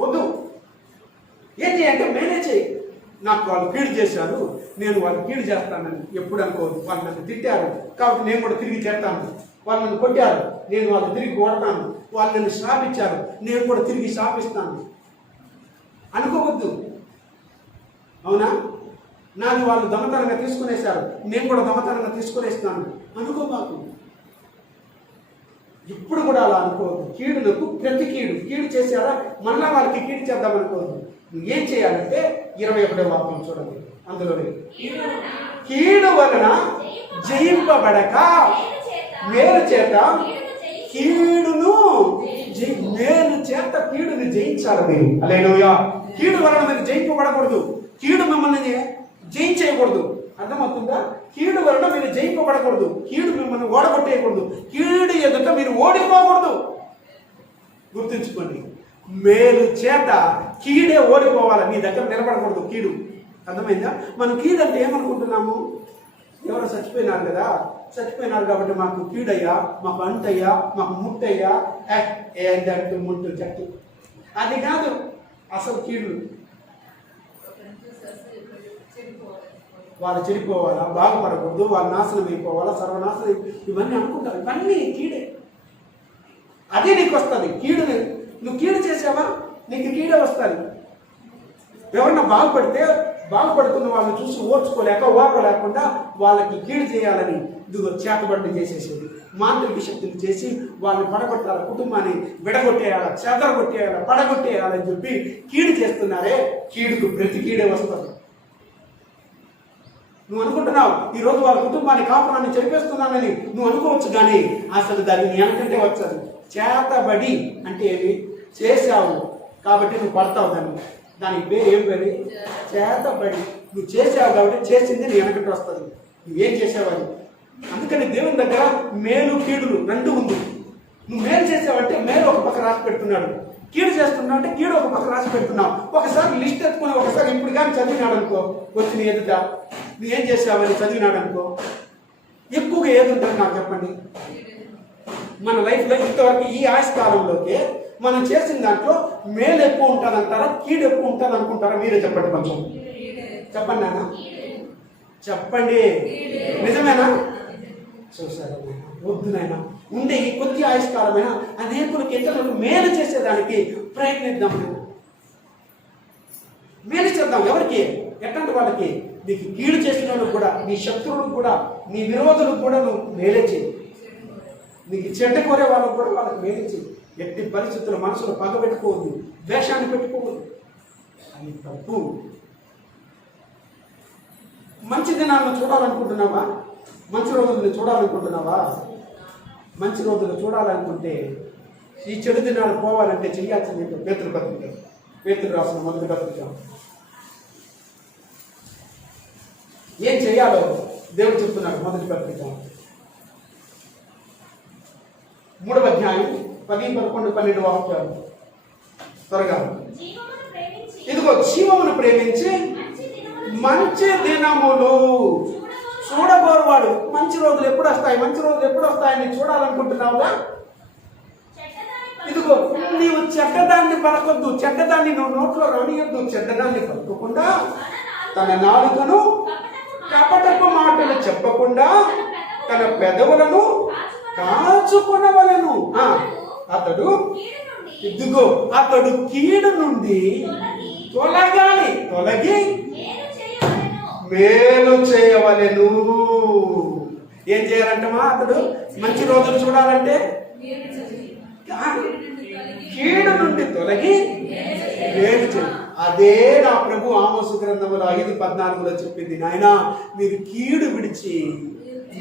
వద్దు. ఏం చేయంటే మేలే చేయి. నాకు వాళ్ళు కీడు చేశారు, నేను వాళ్ళు కీడు చేస్తానని ఎప్పుడు అనుకోవద్దు. వాళ్ళు నన్ను తిట్టారు కాబట్టి నేను కూడా తిరిగి చేస్తాను. వాళ్ళు నన్ను కొట్టారు, నేను వాళ్ళు తిరిగి కొడతాను. వాళ్ళు నన్ను శాపించారు, నేను కూడా తిరిగి శాపిస్తాను అనుకోవద్దు. అవునా? నాది వాళ్ళు దొంగతనంగా తీసుకునేశారు, నేను కూడా దొంగతనంగా తీసుకునేస్తాను అనుకోబాకు. ఇప్పుడు కూడా అలా అనుకోవద్దు. కీడులకు ప్రతి కీడు చేశారా, మళ్ళా వాళ్ళకి కీడు చేద్దాం అనుకోవద్దు. ఏం చేయాలంటే 21వ వాక్యం చూడండి. అందులోనే కీడు వలన జయింపబడక మేలు చేత కీడుని జయించాలి మీరు. హల్లెలూయా. కీడు వలన మీరు జయింపబడకూడదు, కీడు మిమ్మల్ని జయించేయకూడదు. అర్థమవుతుందా? కీడు వలన మీరు జయింపబడకూడదు, కీడు మిమ్మల్ని ఓడగొట్టేయకూడదు, కీడు ఎదుట మీరు ఓడిపోకూడదు. గుర్తుంచుకోండి, మేలు చేత కీడే ఓడిపోవాలి, నీ దగ్గర నిలబడకూడదు కీడు. అర్థమైందా? మనం కీడు అంటే ఏమనుకుంటున్నాము? ఎవరో చచ్చిపోయినారు కదా, చచ్చిపోయినారు కాబట్టి మాకు కీడయ్యా, మాకు అంటయ్యా, మాకు ముట్టయ్యా, ఏంటంటూ ముట్టు చెట్టు. అది కాదు అసలు కీడు. వాళ్ళు చెడిపోవాలా, బాగుపడకూడదు, వాళ్ళు నాశనం అయిపోవాలా, సర్వనాశనం, ఇవన్నీ అనుకుంటారు. ఇవన్నీ కీడే. అదే నీకు వస్తుంది కీడుని. నువ్వు కీడు చేసావా, నీకు కీడే వస్తుంది. ఎవరన్నా బాగుపడుతున్న వాళ్ళని చూసి ఓర్చుకోలేకుండా వాళ్ళకి కీడు చేయాలని ఇదిగో చేతబడి చేసేసేది, మాంత్రిక శక్తులు చేసి వాళ్ళని పడగొట్టాలి, కుటుంబాన్ని విడగొట్టేయాలి, చెదరగొట్టేయాలి, పడగొట్టేయాలని చెప్పి కీడు చేస్తున్నారే. కీడుకు ప్రతి కీడే వస్తుంది. నువ్వు అనుకుంటున్నావు ఈరోజు వాళ్ళ కుటుంబాన్ని, కాపురాన్ని చెరిపేస్తున్నానని నువ్వు అనుకోవచ్చు, కానీ అసలు దాన్ని వెనకంటే వచ్చాను. చేతబడి అంటే ఏమి? చేసావు కాబట్టి నువ్వు పడతావు. దానికి పేరు ఏం పేరు? చేతబడి. నువ్వు చేసావు కాబట్టి చేసింది నీ వెనకటి వస్తుంది. నువ్వేం చేసావని. అందుకని దేవుని దగ్గర మేలు కీడులు రెండు ఉంది. నువ్వు మేలు చేసావంటే మేలు ఒక పక్క రాసి పెడుతున్నాడు, కీడు చేస్తున్నావు అంటే కీడు ఒక పక్క రాసి పెడుతున్నావు. ఒకసారి లిస్ట్ ఎత్తుకుని ఒకసారి ఇప్పుడు కానీ చదివినాడు అనుకో, వచ్చి నీ ఎదుట నువ్వేం చేసావని చదివినాడు అనుకో, ఎక్కువగా ఏది ఉంటుంది నాకు చెప్పండి. మన లైఫ్లో ఇంతవరకు ఈ ఆయుష్కాలంలోకి మనం చేసిన దాంట్లో మేలు ఎక్కువ ఉంటుంది అంటారా, కీడు ఎక్కువ ఉంటుంది అనుకుంటారా? మీరే చెప్పండి, కొంచెం చెప్పండి నాన్న, చెప్పండి. నిజమేనా? చూసారా? వద్దు నాయన, ఉండే ఈ కొద్ది ఆయుష్కాలమైన అనేకులకి ఇతరులకు మేలు చేసేదానికి ప్రయత్నిద్దాం. మేలు చేద్దాం. ఎవరికి? ఎట్లాంటి వాళ్ళకి? నీకు కీడు చేసిన వాళ్ళకు కూడా, నీ శత్రువులకు కూడా, నీ విరోధులకు కూడా నువ్వు మేలే చేయి. నీకు చెడ్డ కోరే వాళ్ళకు కూడా వాళ్ళకి మేలు చేయి. ఎట్టి పరిస్థితుల్లో మనసులో పగ పెట్టుకోవద్దు, ద్వేషాన్ని పెట్టుకోవద్దు. అది తప్పు. మంచి దినాలను చూడాలనుకుంటున్నావా? మంచి రోజులను చూడాలనుకుంటున్నావా? మంచి రోజులు చూడాలనుకుంటే ఈ చెడు దినాలు పోవాలంటే చేయాల్సింది పేతురు పత్రిక, పేతురు రాసిన మొదటి పత్రిక. ఏం చేయాలో దేవుడు చెప్తున్నాడు. మొదటి పత్రిక 3వ అధ్యాయం 10, 11, 12 వాక్యాలు త్వరగా. ఇదిగో జీవమును ప్రేమించి మంచి దినములు చూడబోరువాడు. మంచి రోజులు ఎప్పుడు వస్తాయి, మంచి రోజులు ఎప్పుడు వస్తాయని చూడాలనుకుంటున్నావుగా? ఇదిగో నీవు చెడ్డదాన్ని పలకొద్దు, చెడ్డదాన్ని నువ్వు నోట్లో రానియొద్దు. చెడ్డదాన్ని పలుకోకుండా తన నాలుకను కపటపు మాటలు చెప్పకుండా తన పెదవులను కాచుకొనవలెను. అతడు ఇదిగో అతడు కీడు నుండి తొలగి మేలు చేయవలెను. ఏం చేయాలంటమా? అతడు మంచి రోజులు చూడాలంటే కీడు నుండి తొలగి మేలు చేయాలి. అదే నా ప్రభు ఆమోసు గ్రంథములో 5:14 చెప్పింది. నాయనా, మీరు కీడు విడిచి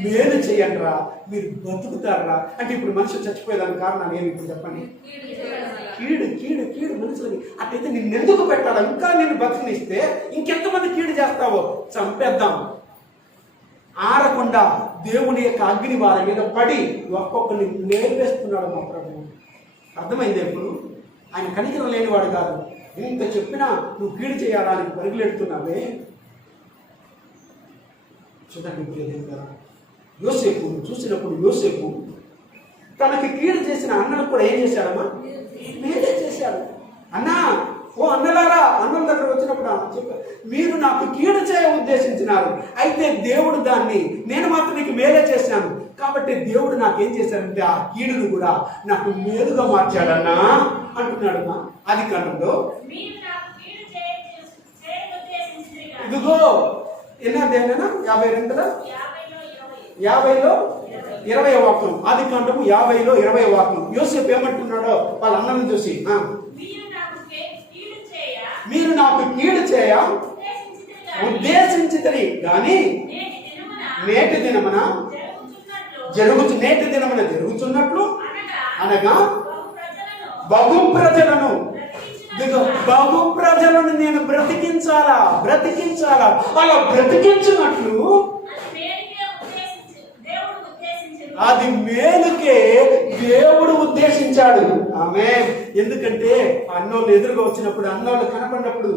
మేలు చేయండిరా, మీరు బతుకుతారా. అంటే ఇప్పుడు మనిషి చచ్చిపోయేదానికి కారణాలు ఏమి ఇప్పుడు చెప్పండి? కీడు కీడు కీడు మనుషులని. అట్లయితే నిన్నెందుకు పెట్టాలి? ఇంకా నేను బతుకునిస్తే ఇంకెంతమంది కీడు చేస్తావో చంపేద్దాం. ఆరకుండా దేవుని యొక్క అగ్ని వారి మీద పడి ఒక్కొక్కరిని నేర్పేస్తున్నాడు మా ప్రభు. అర్థమైంది? ఎప్పుడు ఆయన కనికరం లేనివాడు కాదు. ఇంత చెప్పినా నువ్వు కీడు చేయాలని పరుగులెడుతున్నావే. చూడండి, యోసేపు చూసినప్పుడు యోసేపు తనకి కీడు చేసిన అన్నలకు కూడా ఏం చేశాడమ్మా? మేలే చేశాడు. అన్నా, ఓ అన్నలారా, అన్నం దగ్గర వచ్చినప్పుడు చెప్పారు, మీరు నాకు కీడు చేయ ఉద్దేశించినారు, అయితే దేవుడు దాన్ని, నేను మాత్రం నీకు మేలే చేశాను కాబట్టి దేవుడు నాకేం చేశాడంటే ఆ కీడును కూడా నాకు మేలుగా మార్చాడన్నా అంటున్నాడు. అది కాలంలో ఇదిగో ఎన్నదేనా 52లో 20వ వాక్యం. ఆది కాండము 50లో 20వ వాక్యం. యోసేపు ఏమంటున్నాడో వాళ్ళ అన్నను చూసి, మీరు నాకు కీడు చేయ ఉద్దేశించితిరి గాని నేటి దినమున జరుగుతున్నట్లు అనగా బహు ప్రజలను నేను బ్రతికించాలా. అలా బ్రతికించినట్లు అది మేలుకే దేవుడు ఉద్దేశించాడు. ఆమె ఎందుకంటే అన్నోళ్ళు ఎదురుగా వచ్చినప్పుడు, అన్నోళ్ళు కనపడినప్పుడు,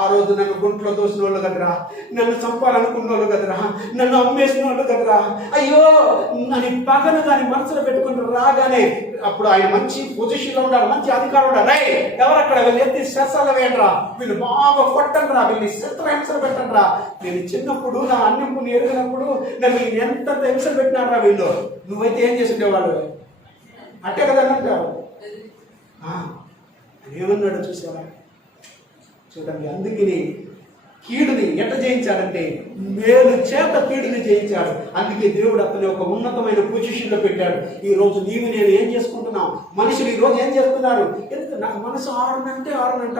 ఆ రోజు నన్ను గుంట్లో దోసిన వాళ్ళు కదరా, నన్ను చంపాలనుకున్న వాళ్ళు కదరా, నన్ను అమ్మేసిన వాళ్ళు కదరా, అయ్యో అని పగను కానీ మనసులో పెట్టుకుని రాగానే అప్పుడు ఆయన మంచి పొజిషన్లో ఉండాలి, మంచి అధికారం ఉండాలి. రై ఎవరక్కడ వీళ్ళు ఎత్తి శస్త్రాలు వేయండిరా, వీళ్ళు బాగా కొట్టండిరా, వీళ్ళు శస్త్రహింసలు పెట్టండిరా. నేను చిన్నప్పుడు నా అన్నింపుని ఎరిగినప్పుడు నన్ను ఎంత హింసలు పెట్టినారా వీళ్ళు, నువ్వైతే ఏం చేసి ఉండేవాళ్ళు అంటే కదా అంటావు. ఏమన్నాడు చూసావా? చూడండి, అందుకని కీడుని ఎట్ట జయించాడంటే మేలు చేత కీడుని జయించాడు. అందుకే దేవుడు అతని ఒక ఉన్నతమైన పొజిషన్లో పెట్టాడు. ఈ రోజు నీవు నేను ఏం చేసుకుంటున్నాం? మనుషులు ఈ రోజు ఏం చేస్తున్నారు? ఎందుకంటే నాకు మనసు ఆరునంటే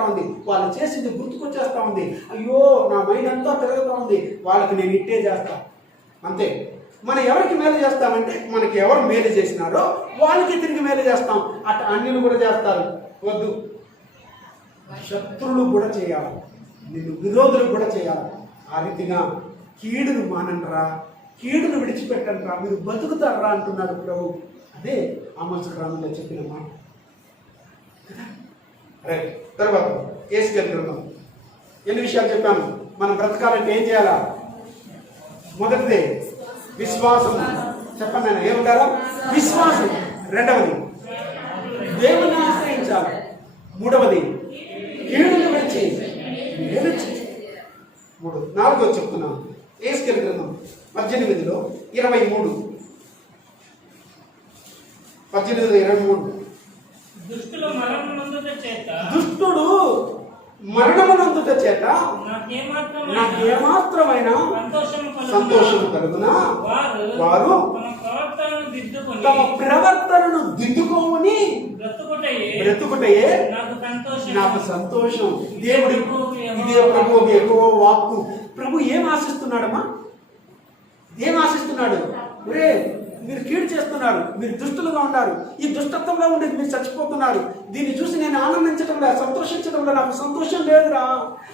ఉంది, వాళ్ళు చేసింది గుర్తుకొచ్చేస్తా ఉంది, అయ్యో నా మైండ్ అంతా తిరుగుతూ ఉంది, వాళ్ళకి నేను ఇట్టే చేస్తా అంతే. మనం ఎవరికి మేలు చేస్తామంటే మనకి ఎవరు మేలు చేసినారో వాళ్ళకి తిరిగి మేలు చేస్తాం. అట్లా అన్యులు కూడా చేస్తారు. వద్దు, శత్రువులు కూడా చేయాలి, నిన్ను విరోధులు కూడా చేయాలి. ఆ రీతిగా కీడును మానండిరా, కీడును విడిచిపెట్టండిరా, మీరు బతుకుతారా అంటున్నాడు ప్రభు. అదే ఆమోసు గ్రంథంలో చెప్పిన మాట. రైట్. తర్వాత యేసుకేలు గ్రంథం. ఎన్ని విషయాలు చెప్పాను? మనం బ్రతకాలంటే ఏం చేయాలా? మొదటిది విశ్వాసం. చెప్పండి ఆయన, ఏముంటారా? విశ్వాసం. రెండవది దేవుని ఆశ్రయించాలి. మూడవది కీడును విడిచి మేలు చేయాలి. నాలుగో చెప్తున్నాను. యేసుకేలు గ్రంథం 18లో 23. దుష్టుడు మరణమునందుట చేత నాకేమాత్రమైన సంతోషం కలుగునా వారు తమ ప్రవర్తనను దిద్దుకోమని బ్రతుకుటయే నాకు సంతోషం. దేవుడు ఇదే ప్రభు ఎక్కువ వాక్కు. ప్రభు ఏం ఆశిస్తున్నాడమ్మా? ఏం ఆశిస్తున్నాడు? ఒరే, మీరు కీడు చేస్తున్నారు, మీరు దుష్టులుగా ఉన్నారు, ఈ దుష్టత్వంలో ఉండేది మీరు చచ్చిపోతున్నారు, దీన్ని చూసి నేను ఆనందించడంలో సంతోషించడంలో నాకు సంతోషం లేదురా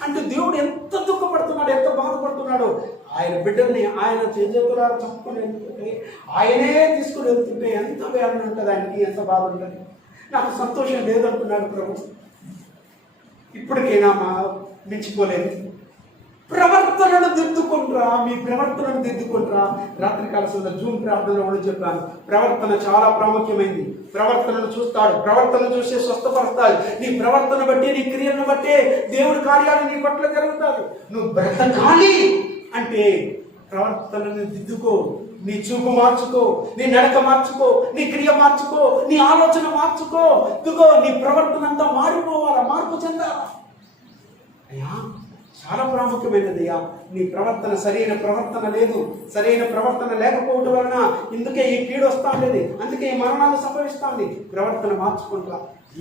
అంటే దేవుడు ఎంత దుఃఖపడుతున్నాడు, ఎంత బాధపడుతున్నాడు. ఆయన బిడ్డల్ని ఆయన చేతులారా చంపుకొని వెళ్తుంటే, ఆయనే తీసుకుని వెళ్తుంటే ఎంత వేదన ఉంటుంది, ఆయనకి ఎంత బాధ ఉంటుంది. నాకు సంతోషం లేదంటున్నాడు ప్రభు. ఇప్పటికైనా మించిపోలేదు. ప్రవర్తనను దిద్దుకుంటారా, మీ ప్రవర్తనను దిద్దుకుంటారా. రాత్రికాల జూమ్ ప్రార్థనలో కూడా చెప్పాను, ప్రవర్తన చాలా ప్రాముఖ్యమైంది. ప్రవర్తనను చూస్తాడు, ప్రవర్తన చూసి స్వస్థపరుస్తాడు. నీ ప్రవర్తన బట్టి, నీ క్రియలను బట్టే దేవుడి కార్యాలు నీ పట్ల జరుగుతాయి. నువ్వు బ్రతకాలి అంటే ప్రవర్తనను దిద్దుకో, నీ చూపు మార్చుకో, నీ నడక మార్చుకో, నీ క్రియ మార్చుకో, నీ ఆలోచన మార్చుకో. ఇదిగో నీ ప్రవర్తన అంతా మారిపోవాలా, మార్పు చెందాలా. అయ్యా చాలా ప్రాముఖ్యమైనది అయ్యా. నీ ప్రవర్తన సరైన ప్రవర్తన లేదు, సరైన ప్రవర్తన లేకపోవడం వలన ఇందుకే ఈ కీడు వస్తా ఉండేది, అందుకే ఈ మరణాలు సంభవిస్తా ఉంది. ప్రవర్తన మార్చుకుంటా.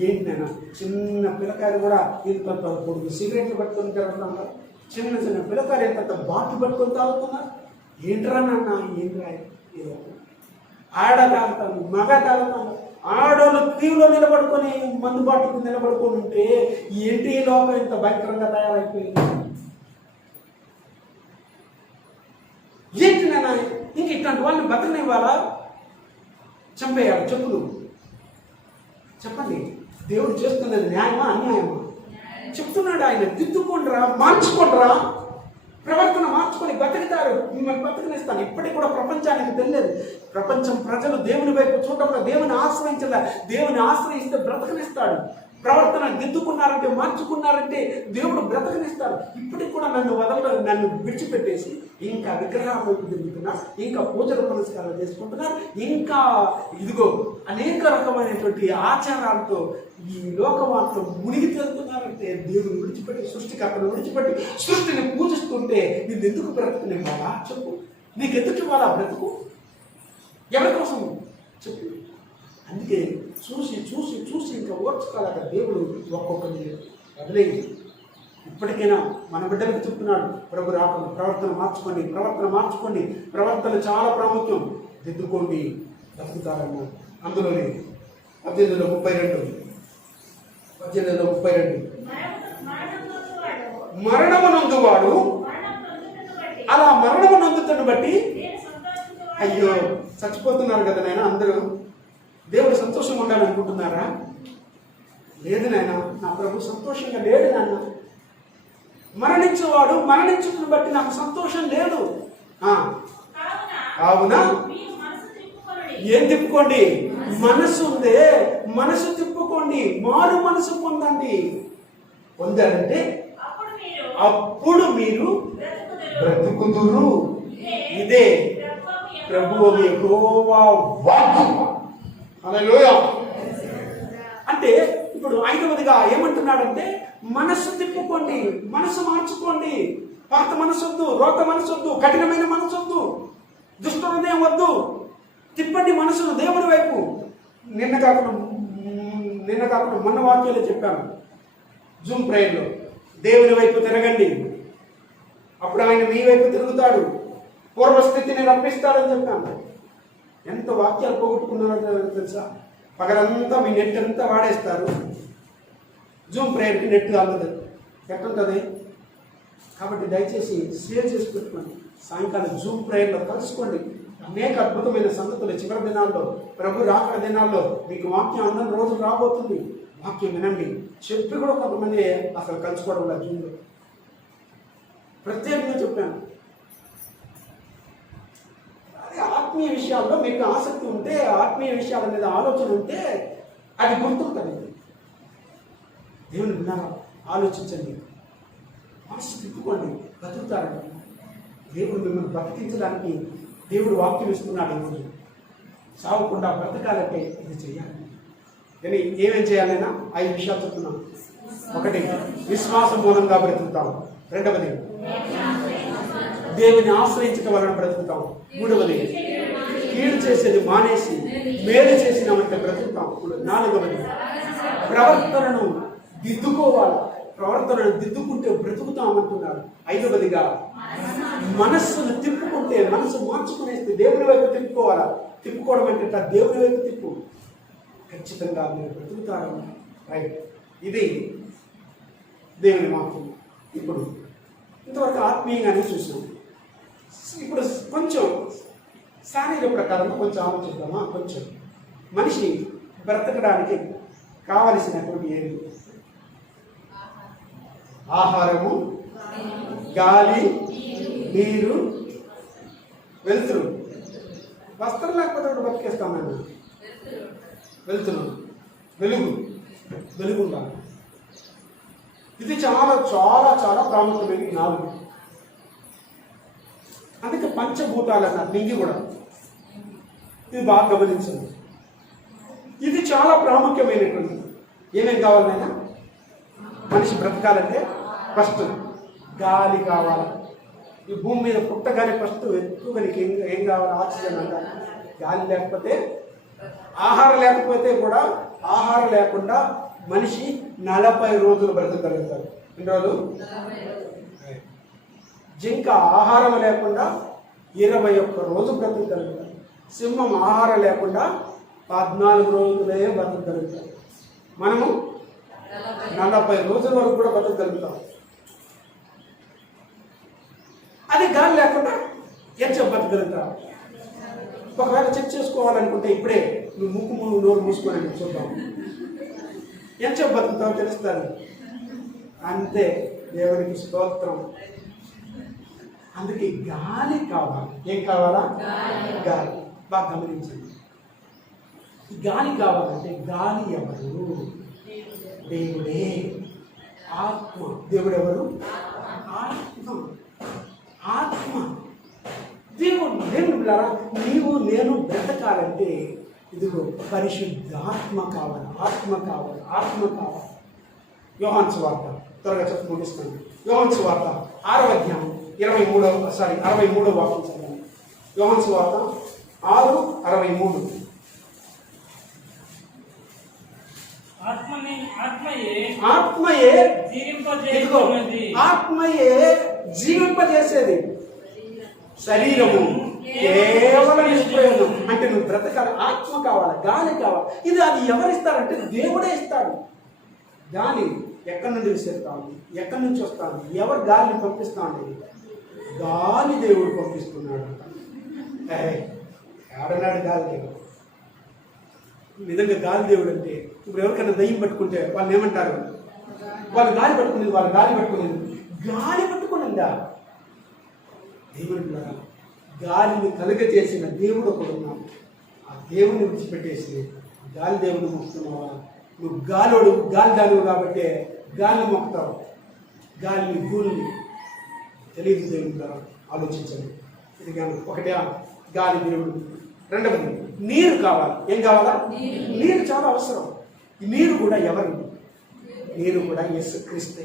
ఏంటైనా చిన్న పిల్లకాయలు కూడా ఇంత పొడుగు సిగరెట్లు పట్టుకొని తిరుగుతున్నారు, చిన్న చిన్న పిల్లకాయలు ఎంత బాటిల్ పట్టుకొని తాగుతున్నారు. ఏంట్రా నాన్న, ఏంట్రా ఏదో ఆడ తాగుతాను, మగ తాగుతాను. ఆడోళ్ళు క్యూలో నిలబడుకొని మందు బాటకు నిలబడుకొని ఉంటే ఏంటి ఈ లోకం ఇంత భయంకరంగా తయారైపోయింది. ఏంటి నాన్న, ఇంక ఇట్లాంటి వాళ్ళని బతకనివ్వాలా, చంపేయాలి? చెప్పులు చెప్పండి. దేవుడు చేస్తున్నది న్యాయమా అన్యాయమా? చెప్తున్నాడు ఆయన, దిద్దుకోండిరా, మార్చుకోండిరా, ప్రవర్తన మార్చుకొని బతుకుతారు, మిమ్మల్ని బతుకనిస్తాను. ఇప్పటికి కూడా ప్రపంచానికి తెలియదు. ప్రపంచం ప్రజలు దేవుని వైపు చూడకుండా దేవుని ఆశ్రయించాల. దేవుని ఆశ్రయిస్తే బ్రతకనిస్తాడు. ప్రవర్తన దిద్దుకున్నారంటే, మార్చుకున్నారంటే దేవుడు బ్రతకనిస్తాడు. ఇప్పటికి కూడా నన్ను వదలడం, నన్ను విడిచిపెట్టేసి ఇంకా విగ్రహాల వైపు తిరుగుతున్నా, ఇంకా పూజలు పునస్కారాలు చేసుకుంటున్నారు, ఇంకా ఇదిగో అనేక రకమైనటువంటి ఆచారాలతో ఈ లోకవార్తలు మునిగి తేలుతున్నారంటే దేవుని విడిచిపెట్టి, సృష్టికర్తను విడిచిపెట్టి సృష్టిని పూజిస్తుంటే నేను ఎందుకు బ్రతకనివ్వాలా చెప్పు? నీకు ఎందుకు ఇవ్వాలా బ్రతుకు? ఎవరి కోసం చెప్పు? అందుకే చూసి చూసి చూసి ఇంకా ఓర్చుకోలేక దేవుడు ఒక్కొక్కరిని వదిలేదు. ఇప్పటికైనా మన బిడ్డలకు చెప్తున్నాడు, ప్రభు రాకుండా ప్రవర్తన మార్చుకోండి, ప్రవర్తన మార్చుకోండి, ప్రవర్తన చాలా ప్రాముఖ్యం, దిద్దుకోండి, బతుకుతారన్న. అందులోనే 18:32 మరణమునందువాడు అలా మరణమునందుతను బట్టి, అయ్యో చచ్చిపోతున్నారు కదా నాయన అందరూ, దేవుడు సంతోషంగా ఉండాలనుకుంటున్నారా? లేదు నాయన, నా ప్రభు సంతోషంగా లేడు నాన్న. మరణించేవాడు మరణించుకుని బట్టి నాకు సంతోషం లేదు. కావున ఏం తిప్పుకోండి? మనసు ఉందే, మనసు తిప్పుకోండి, మారు మనసు పొందండి. పొందారంటే అప్పుడు మీరు బ్రతుకుదురు. ఇదే ప్రభువు యెహోవా వాక్కు. హల్లెలూయా. అంటే ఇప్పుడు 5వదిగా ఏమంటున్నాడంటే, మనస్సు తిప్పుకోండి, మనసు మార్చుకోండి. పాత మనసు వద్దు, రోత మనసు వద్దు, కఠినమైన మనసు వద్దు, దుష్ట హృదయం వద్దు. తిప్పండి మనసును దేవుని వైపు. నిన్న కాకుండా మొన్న వాక్యాలు చెప్పాను జూమ్ ప్రేయర్లో, దేవుని వైపు తిరగండి, అప్పుడు ఆయన మీ వైపు తిరుగుతాడు, పూర్వస్థితిని రప్పిస్తాడని చెప్పాను. ఎంత వాక్యాలు పోగొట్టుకున్నారో తెలుసా? పగలంతా మీ నెట్ అంతా వాడేస్తారు, జూమ్ ప్రేయర్కి నెట్ అందదు, ఎట్లుంటుంది? కాబట్టి దయచేసి షేర్ చేసి పెట్టుకోండి. సాయంకాలం జూమ్ ప్రేయర్లో కలుసుకోండి. అనేక అద్భుతమైన సంగతులు చివరి దినాల్లో, ప్రభు రాకడ దినాల్లో మీకు వాక్యం అందరం రోజు రాబోతుంది. వాక్యం వినండి. చెప్పి కూడా కొంతమంది అసలు కలుసుకోవడం లేదు జూమ్లో. ప్రత్యేకంగా చెప్పాను, అదే ఆత్మీయ విషయాల్లో మీకు ఆసక్తి ఉంటే, ఆత్మీయ విషయాల మీద ఆలోచన ఉంటే అది గుర్తుంటుంది. దేవుని విన్నారా? ఆలోచించండి, మనసు తిప్పుకోండి, బతుకుతారండి. దేవుడు మిమ్మల్ని బతికించడానికి దేవుడు వాక్యం ఇస్తున్నాడు. ఈరోజు సాగకుండా బ్రతకాలంటే ఇది చేయాలి. కానీ ఏమేం చేయాలైనా 5 విషయాలు చెప్తున్నాం. 1, విశ్వాసం మూలంగా బ్రతుకుతాం. 2, దేవుని ఆశ్రయించడం వలన బ్రతుకుతాం. 3, కీడు చేసేది మానేసి మేలు చేసినామంటే బ్రతుకుతాం. 4, ప్రవర్తనను దిద్దుకోవాలి, ప్రవర్తనను దిద్దుకుంటే బ్రతుకుతామంటున్నాడు. 5వదిగా మనస్సును తిప్పుకుంటే, మనసు మార్చుకునేస్తే దేవుని వైపు తిప్పుకోవాలా. తిప్పుకోవడం అంటే దేవుని వైపు తిప్పు, ఖచ్చితంగా మీరు బ్రతుకుతారు. రైట్, ఇది దేవుని వాక్యం. ఇప్పుడు ఇంతవరకు ఆత్మీయంగానే చూసాం. ఇప్పుడు కొంచెం శారీరక ప్రకారంగా కొంచెం ఆలోచిద్దామా? కొంచెం మనిషి బ్రతకడానికి కావలసినటువంటి ఏమి? ఆహారము, గాలి, నీరు, వెలుతురు. వస్త్రం లేకపోతే ఒకటి బతికేస్తాం నేను. వెలుతురు, వెలుగు ఉండాలి. ఇది చాలా చాలా చాలా ప్రాముఖ్యమైన ఈ 4. అందుకే పంచభూతాలు అన్నారు. నింగి కూడా ఇది బాగా గమనించండి. ఇది చాలా ప్రాముఖ్యమైనటువంటిది. ఏమేం కావాలైనా మనిషి బ్రతకాలంటే ఫస్ట్ గాలి కావాలి. ఈ భూమి మీద పుట్టగానే ఫస్ట్ ఎక్కువగా నీకు ఏం కావాలి? ఆక్సిజన్ అంటారు. గాలి లేకపోతే, ఆహారం లేకపోతే కూడా, ఆహారం లేకుండా మనిషి 40 రోజులు బ్రతకగలుగుతాడు. ఎన్ని రోజులు? జింక ఆహారం లేకుండా 21 రోజు బ్రతకగలుగుతాడు. సింహం ఆహారం లేకుండా 14 రోజులే బ్రతకగలుగుతాడు. మనము 40 రోజుల వరకు కూడా బతకగలుగుతాం. అది గాలి లేకుండా ఎంత బతకగలుగుతాం? ఒకవేళ చెక్ చేసుకోవాలనుకుంటే ఇప్పుడే నువ్వు ముక్కు నోరు మూసుకోనండి, చూద్దాం ఎంత బతుకుతావు తెలుస్తాను. అంతే. దేవునికి స్తోత్రం. అందుకే గాలి కావాలి. ఏం కావాలా? గాలి. బాగా గమనించండి. గాలి కావాలంటే గాలి ఎవరు? దేవుడే. ఆత్మ. దేవుడు ఎవరు? ఆత్మ. దేవుడు. నీవు నేను బ్రతకాలంటే ఇదిగో పరిశుద్ధాత్మ కావాలి. ఆత్మ కావాలి. యోహాను సువార్త త్వరగా చెప్పి ముగిస్తాను. యోహాను సువార్త 6వ అధ్యాయం 63వ వాక్యం చదవండి. యోహాను సువార్త 6:63. ఆత్మయే జీవింపజేసేది. శరీరము కేవలం నిష్ప్రయోజనం. అంటే నువ్వు బ్రతకాలి. ఆత్మ కావాలి, గాలి కావాలి. అది ఎవరిస్తారంటే దేవుడే ఇస్తాడు. గాలి ఎక్కడి నుండి విసిరుతాను? ఎక్కడి నుంచి వస్తాను? ఎవరు గాలిని పంపిస్తాను? గాలి దేవుడు పంపిస్తున్నాడు. ఎవడన్నాడు గాలి దేవుడు? నిజంగా గాలి దేవుడు అంటే ఇప్పుడు ఎవరికైనా దయ్యం పట్టుకుంటే వాళ్ళు ఏమంటారు? వాళ్ళు గాలి పట్టుకునేది గాలి పట్టుకునిందా? దేవుడు గాలిని కలుగజేసిన దేవుడు ఒకడు ఉన్నాడు. ఆ దేవుడిని విడిచిపెట్టేసి గాలి దేవుడిని మొక్కుతున్నావా? నువ్వు గాలి దానివు కాబట్టి గాలిని మొక్కుతావు. గాలిని గూలిని తెలియదు దేవుడు ద్వారా ఆలోచించండి. ఇది కానీ ఒకటే గాలి దేవుడు. రెండవది నీరు కావాలి. ఏం కావాలా? నీరు చాలా అవసరం. ఈ నీరు కూడా ఎవరు? నీరు కూడా యేసుక్రీస్తే.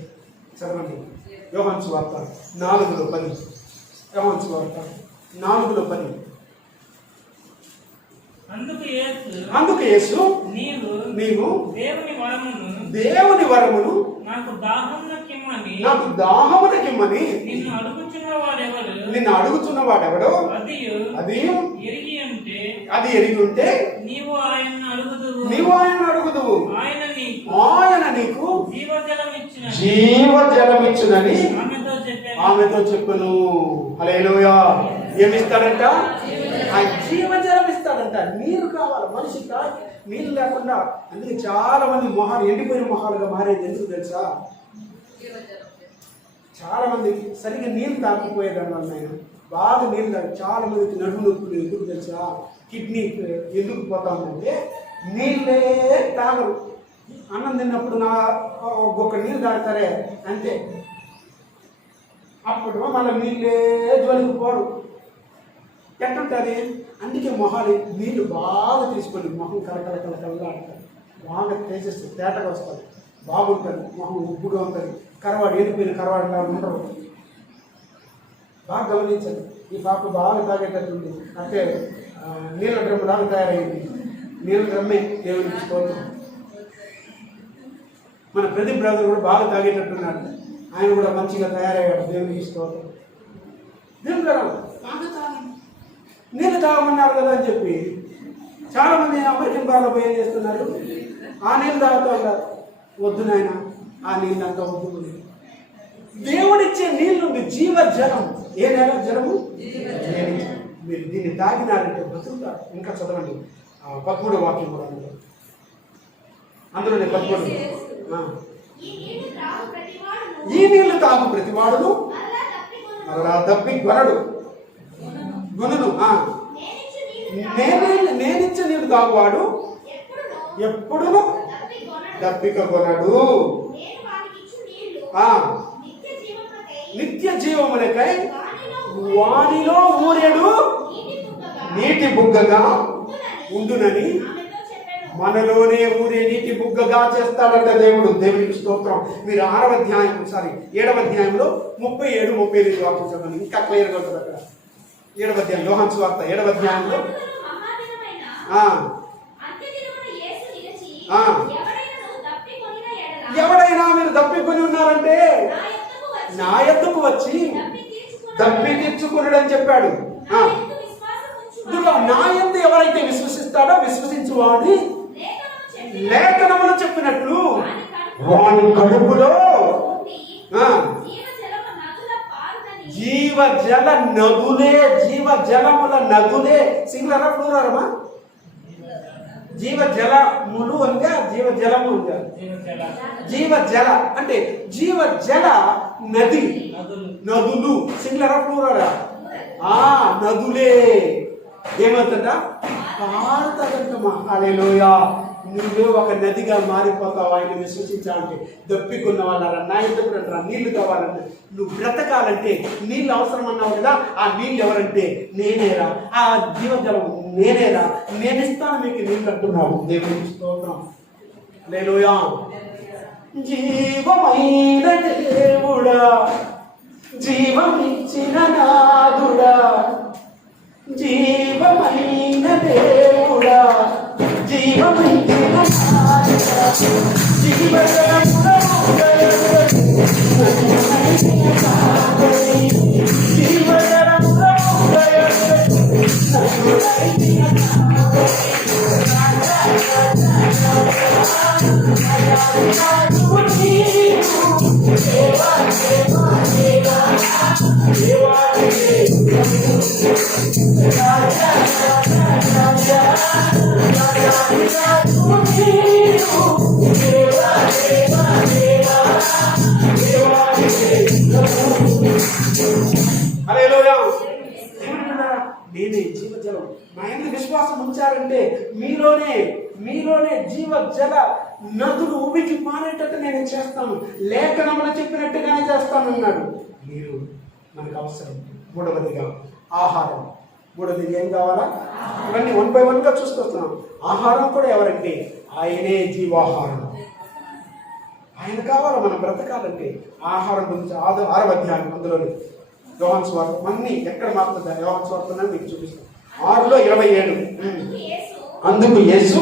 చదవండి యోహాను సువార్త 4:10. యోహాను సువార్త 4:10. అందుకు యేసు నీవు దేవుని వరమును నాకు దాహమునకిమ్మని నిన్ను అడుగుచున్న వాడెవడో అది ఎరిగి ఉంటే నీవు ఆయన అడుగుదువు. ఆయన నీకు జీవజలమిచ్చునని ఆమెతో చెప్పును. హల్లెలూయా. ఏమిస్తాడంట? ఆ జీవజలం ఇస్తాడంట. నీరు కావాలి మనిషికి. నీళ్ళు లేకుండా అందుకే చాలా మంది మొహాలు ఎండిపోయిన మొహాలుగా మారేది ఎందుకు తెలుసా? చాలా మందికి సరిగ్గా నీళ్ళు తాకపోయేదాన్ని వల్ల బాగా నీళ్ళు తాగి చాలా మందికి నడుము నొప్పులు ఎందుకు తెలుసా? కిడ్నీ ఎందుకు పోతా ఉందంటే నీళ్ళే తాగరు. అన్నం తిన్నప్పుడు ఒక నీళ్ళు తాగుతారే అంతే. అప్పుడు మళ్ళీ నీళ్ళే జోలికి పోరు. ఎట్టుంటుంది? అందుకే మొహాలు నీళ్ళు బాగా తీసుకొని మొహం కలకలలాడతారు. బాగా తేజస్సు తేటగా వస్తుంది. బాగుంటుంది. మొహం ఉప్పుగా ఉంటుంది. కరవాడు ఎండిపోయిన కరవాడులా ఉండరు. బాగా గమనించండి. ఈ పాప బాగా తాగేటట్టుంది. అంటే నీళ్ళ డ్రమ్ము లాగా తయారైంది. నీళ్ళ డ్రమ్మే దేవునికి స్తోత్రం. మన ప్రదీప్ బ్రదర్ కూడా బాగా తాగేటట్టున్నాడు. ఆయన కూడా మంచిగా తయారయ్యాడు. దేవునికి స్తోత్రం. దేవుడు బాగా తాగండి. నీళ్ళు తాగమన్నారు కదా అని చెప్పి చాలామంది అమెరికన్ బాగా ఏం చేస్తున్నారు? ఆ నీళ్ళు తాగుతూ ఉంటారు. వద్దు నాయన, ఆ నీళ్ళు అంతా వద్దు. దేవుడిచ్చే నీళ్ళు జీవజలం. ఏ నెల జలము? మీరు దీన్ని తాగినారంటే బతుకుతారు. ఇంకా చదవండి 13వ వాక్యం కూడా అందులోనే 13. ఈ నీళ్లు తాగు ప్రతివాడును మరలా దప్పి కొనడు. నేనిచ్చే నీళ్లు తాగువాడు ఎప్పుడును దప్పిక కొనడు. నిత్య జీవములకై వానిలో ఊరేడు నీటి బుగ్గగా ఉండునని మనలోనే ఊరే నీటి బుగ్గగా చేస్తాడంట దేవుడు. దేవునికి స్తోత్రం. మీరు 6వ అధ్యాయం 7వ అధ్యాయంలో 37, 38 వాక్యం చదవండి, ఇంకా క్లియర్గా ఉంటుంది అక్కడ. 7వ అధ్యాయం యోహాను సువార్త 7వ అధ్యాయంలో ఎవడైనా మీరు దప్పికొని ఉన్నారంటే నా యొద్దకు వచ్చి దప్పి తీర్చుకున్నాడు అని చెప్పాడు. నా యందు ఎవరైతే విశ్వసిస్తాడో విశ్వసించువాడి లేఖనములు చెప్పినట్లు వాని కడుపులో జీవజల నదులే, జీవజలముల నదులే. సింగులరా ప్లూరరమా? జీవజలములు అనగా జీవజలము అనగా జీవజల అంటే జీవజల నది, నదులు. సింగులరా ప్లూరరా? నదులే ఏమవుతుందా? పారుతుందంటమ్మా. హల్లెలూయా. నువ్వే ఒక నదిగా మారిపోతావు ఆయన విశ్వసించాలంటే. దప్పికున్న వాళ్ళరా నా ఇంటికి రా, నీళ్లు కావాలంటే, నువ్వు బ్రతకాలంటే నీళ్ళు అవసరం అన్నావు కదా, ఆ నీళ్ళు ఎవరంటే నేనేరా, ఆ జీవజలం నేనేరా, నేను ఇస్తాను మీకు నీళ్ళు అంటున్నావు. దేవునికి స్తోత్రం. హల్లెలూయా. జీవమైన దేవుడా, జీవమిచ్చిన నాదుడా, జీవమైన దేవుడా, జీవమిచ్చిన నాదుడా, జీవజలముల నేనే జీవజలం. నా యందు విశ్వాసం ఉంచారంటే మీలోనే జీవజల నదులు ఉబికి మారేటట్టు నేను చేస్తాను, లేఖనములు చెప్పినట్టుగానే చేస్తాను అన్నాడు. మీరు మనకు అవసరం. మూడవదిగా ఆహారం. మూడవది ఏం కావాలా? ఇవన్నీ 1 by 1గా చూసుకొస్తున్నాం. ఆహారం కూడా ఎవరంటే ఆయనే జీవాహారం. ఆయన కావాలా మనం బ్రతకాలంటే. ఆహారం గురించి 6వ అధ్యాయం అందులోని యోహాను సువార్త అన్ని ఎక్కడ మారుతుందా? యోహాను సువార్త మీకు చూపిస్తాను. 6:27. అందుకు యేసు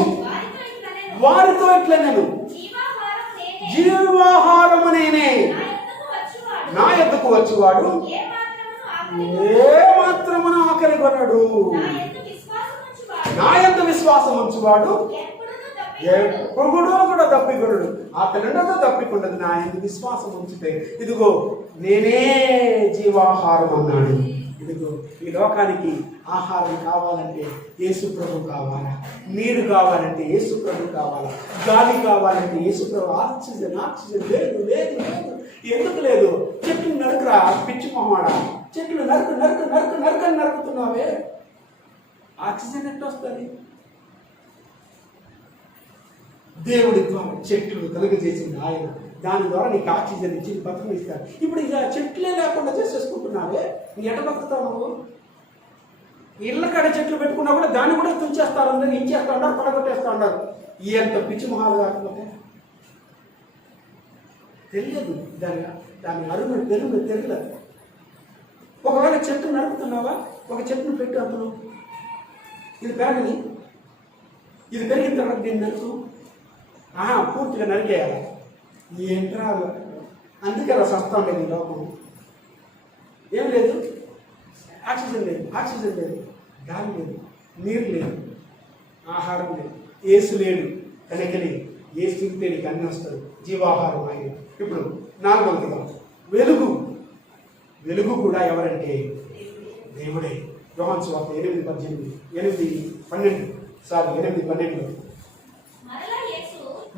వారితో ఇట్లా, నేను జీవాహారము నేనే, నా యొద్దకు వచ్చేవాడు ఏ మాత్రమున ఆకలి కొనడు, నా యందు విశ్వాసం ఉంచువాడు ఎప్పుడు కూడా తప్పికొనడు. ఆకలి ఉండదు, తప్పికొండదు. నా యందు విశ్వాసం ఉంచితే ఇదిగో నేనే జీవాహారం అన్నాడు. ఇదిగో ఈ లోకానికి ఆహారం కావాలంటే యేసు ప్రభు కావాలా, నీరు కావాలంటే యేసు ప్రభు కావాలా, గాలి కావాలంటే యేసు ప్రభు. ఆక్సిజన్ లేదు లేదు లేదు. ఎందుకు లేదు? చెట్లు నరుకురా పిచ్చి మొహమాడా, చెట్లు నరుకు నరుకు నరుకు నరుకని నరుకుతున్నావే, ఆక్సిజన్ ఎట్లా వస్తుంది? దేవుడి ద్వారా చెట్లు కలుగజేసింది ఆయన, దాని ద్వారా నీకు ఆక్సిజన్ ఇచ్చి బతుకు ఇస్తారు. ఇప్పుడు ఇక చెట్లే లేకుండా చేసేసుకుంటున్నావే, నీ ఎట బతుకుతావు నువ్వు? ఇళ్ళ కాడ చెట్లు పెట్టుకున్నా కూడా దాన్ని కూడా తుంచేస్తారు, అందరినీ ఇచ్చేస్తా ఉన్నారు, పడగొట్టేస్తా ఉన్నారు. ఎంత పిచ్చి మొహాలు కాకపోతే తెలియదు, దాని అరుణ పెరుగు తెలియదు. ఒకవేళ చెట్టు నరుకుతున్నావా, ఒక చెట్టును పెట్టు, అందులో ఇది పెరగని, ఇది పెరిగిన తర్వాత దీన్ని నరుకు, పూర్తిగా నరికేయాలి. ఏంట్రా అందుకే అలా సస్తా ఉండేది ఈ లోకం. ఏం లేదు, ఆక్సిజన్ లేదు, గాలి లేదు, నీరు లేదు, ఆహారం లేదు, ఏసు లేడు, కనుకని ఏసు తింటే నీకు అన్నీ వస్తుంది. జీవాహారం ఆయన. ఇప్పుడు 4వదిగా వెలుగు. వెలుగు కూడా ఎవరంటే దేవుడే. యోహాను సువార్త 8:12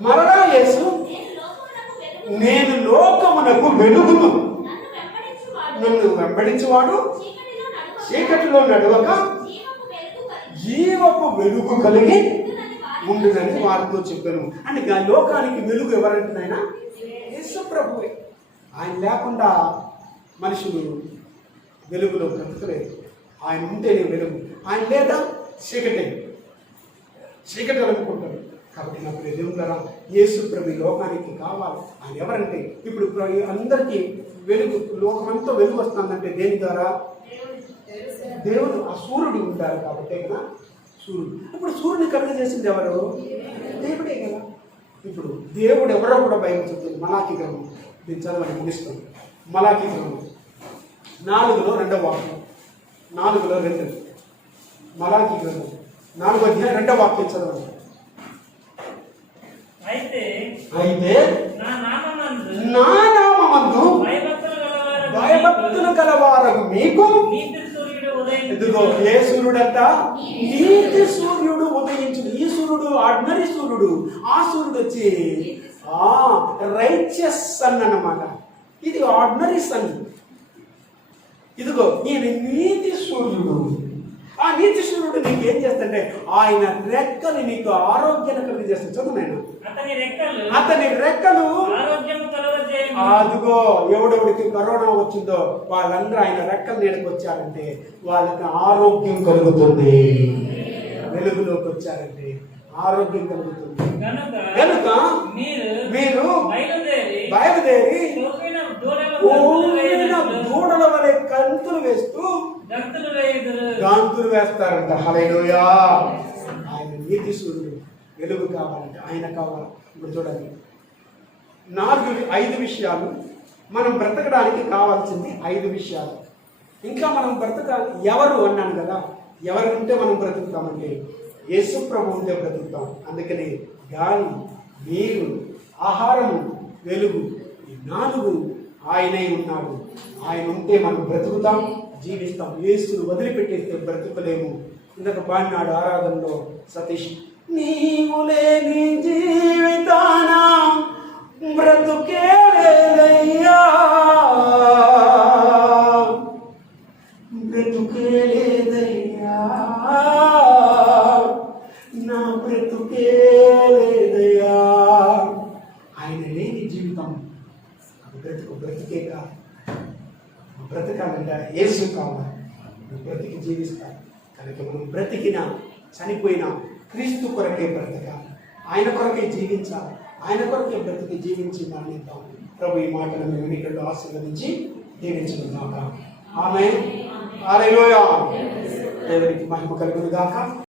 మరలా యేసు నేను లోకమునకు వెలుగును. నన్ను వెంబడించువాడు చీకటిలో నడవక జీవపు వెలుగు కలిగి ఉండునని వారితో చెప్పాను. అంటే లోకానికి వెలుగు ఎవరంటే ఆయన యేసు ప్రభువే. ఆయన లేకుండా మనుషులు వెలుగులో బ్రతకలేదు. ఆయన ఉంటేనే వెలుగు. ఆయన లేదా చీకటి అనుకుంటారు. కాబట్టి నాకు దేవులారా, యేసు ప్రభు లోకానికి కావాలి. ఆయన ఎవరంటే ఇప్పుడు అందరికీ వెలుగు, లోకమంతా వెలుగు వస్తుందంటే దేని ద్వారా? దేవుడు, ఆ సూర్యుడు ఉంటారు కాబట్టి కదా. సూర్యుడు, ఇప్పుడు సూర్యుని కలుగ చేసింది ఎవరు? దేవుడే కదా. ఇప్పుడు దేవుడు ఎవరో కూడా బైబిల్ చెప్తుంది. మలాకీ గ్రంథం, దీన్ని చదవని ముగిస్తుంది. మలాకీ గ్రంథం 4లో 2వ వాక్యం, 4లో 2. మలాకీ గ్రంథం 4వ అధ్యాయం 2వ వాక్యం చదవండి. అయితే నా నామమందు భయభక్తులు గలవారగు మీకు ఇదిగో ఏ సూర్యుడంట? నీతి సూర్యుడు ఉదయించుడు. ఈ సూర్యుడు ఆర్డినరీ సూర్యుడు. ఆ సూర్యుడు వచ్చి రైచియస్ సన్ అన్నమాట. ఇది ఆర్డినరీ సన్. ఇదిగో ఈయన నీతి సూర్యుడు. ఆ నీతి సూర్యుడు నీకు ఏం చేస్తాడంటే ఆయన రెక్కలు నీకు ఆరోగ్యాన్ని కలిగజేస్తాడు. చదువు నేను, అతని రెక్కలు అదిగో ఎవడెవడికి కరోనా వచ్చిందో వాళ్ళందరూ ఆయన రెక్కల నీడకు వచ్చారంటే వాళ్ళకి ఆరోగ్యం కలుగుతుంది. వెలుగులోకి వచ్చారంటే ఆరోగ్యం కలుగుతుంది. కనుక మీరు బయలుదేరి దూడల వలె గంతులు వేస్తారంట. హల్లెలూయా. ఆయన నీతి సూర్యుడు. వెలుగు కావాలంటే ఆయన కావాలి. ఇప్పుడు చూడండి, 5 విషయాలు మనం బ్రతకడానికి కావాల్సింది. 5 విషయాలు. ఇంకా మనం బ్రతకాలి. ఎవరు అన్నాను కదా, ఎవరు ఉంటే మనం బ్రతుకుతామంటే యేసు ప్రభు ఉంటే బ్రతుకుతాం. అందుకని గాలి, నీరు, ఆహారము, వెలుగు, ఈ 4 ఆయనే ఉన్నాడు. ఆయన ఉంటే మనం బ్రతుకుతాం, జీవిస్తాం. యేసును వదిలిపెట్టేస్తే బ్రతుకులేము. ఇందాక పాడినాడు ఆరాధనలో సతీష్, నీవు లేని జీవితాన బ్రతుకే లేదయ్యా, బ్రతుకే లేదయ్యా, నా బ్రతుకే లేదయ్యా. ఆయన లేని జీవితం అది బ్రతుకే కాదు. బ్రతకాలంటే యేసు కావాలి. బ్రతికి జీవిస్తాను. కనుక మనం బ్రతికినా చనిపోయినా క్రీస్తు కొరకే బ్రతకాలి. ఆయన కొరకే జీవించాలి. ఆయన కొరకే బ్రతికి జీవించి మరణిద్దాం. ప్రభు ఈ మాటలను వెనుకల్లో ఆశీర్వదించి దీవించడం గాక. ఆమేన్. హల్లెలూయా. దేవునికి మహిమ కలుగును గాక.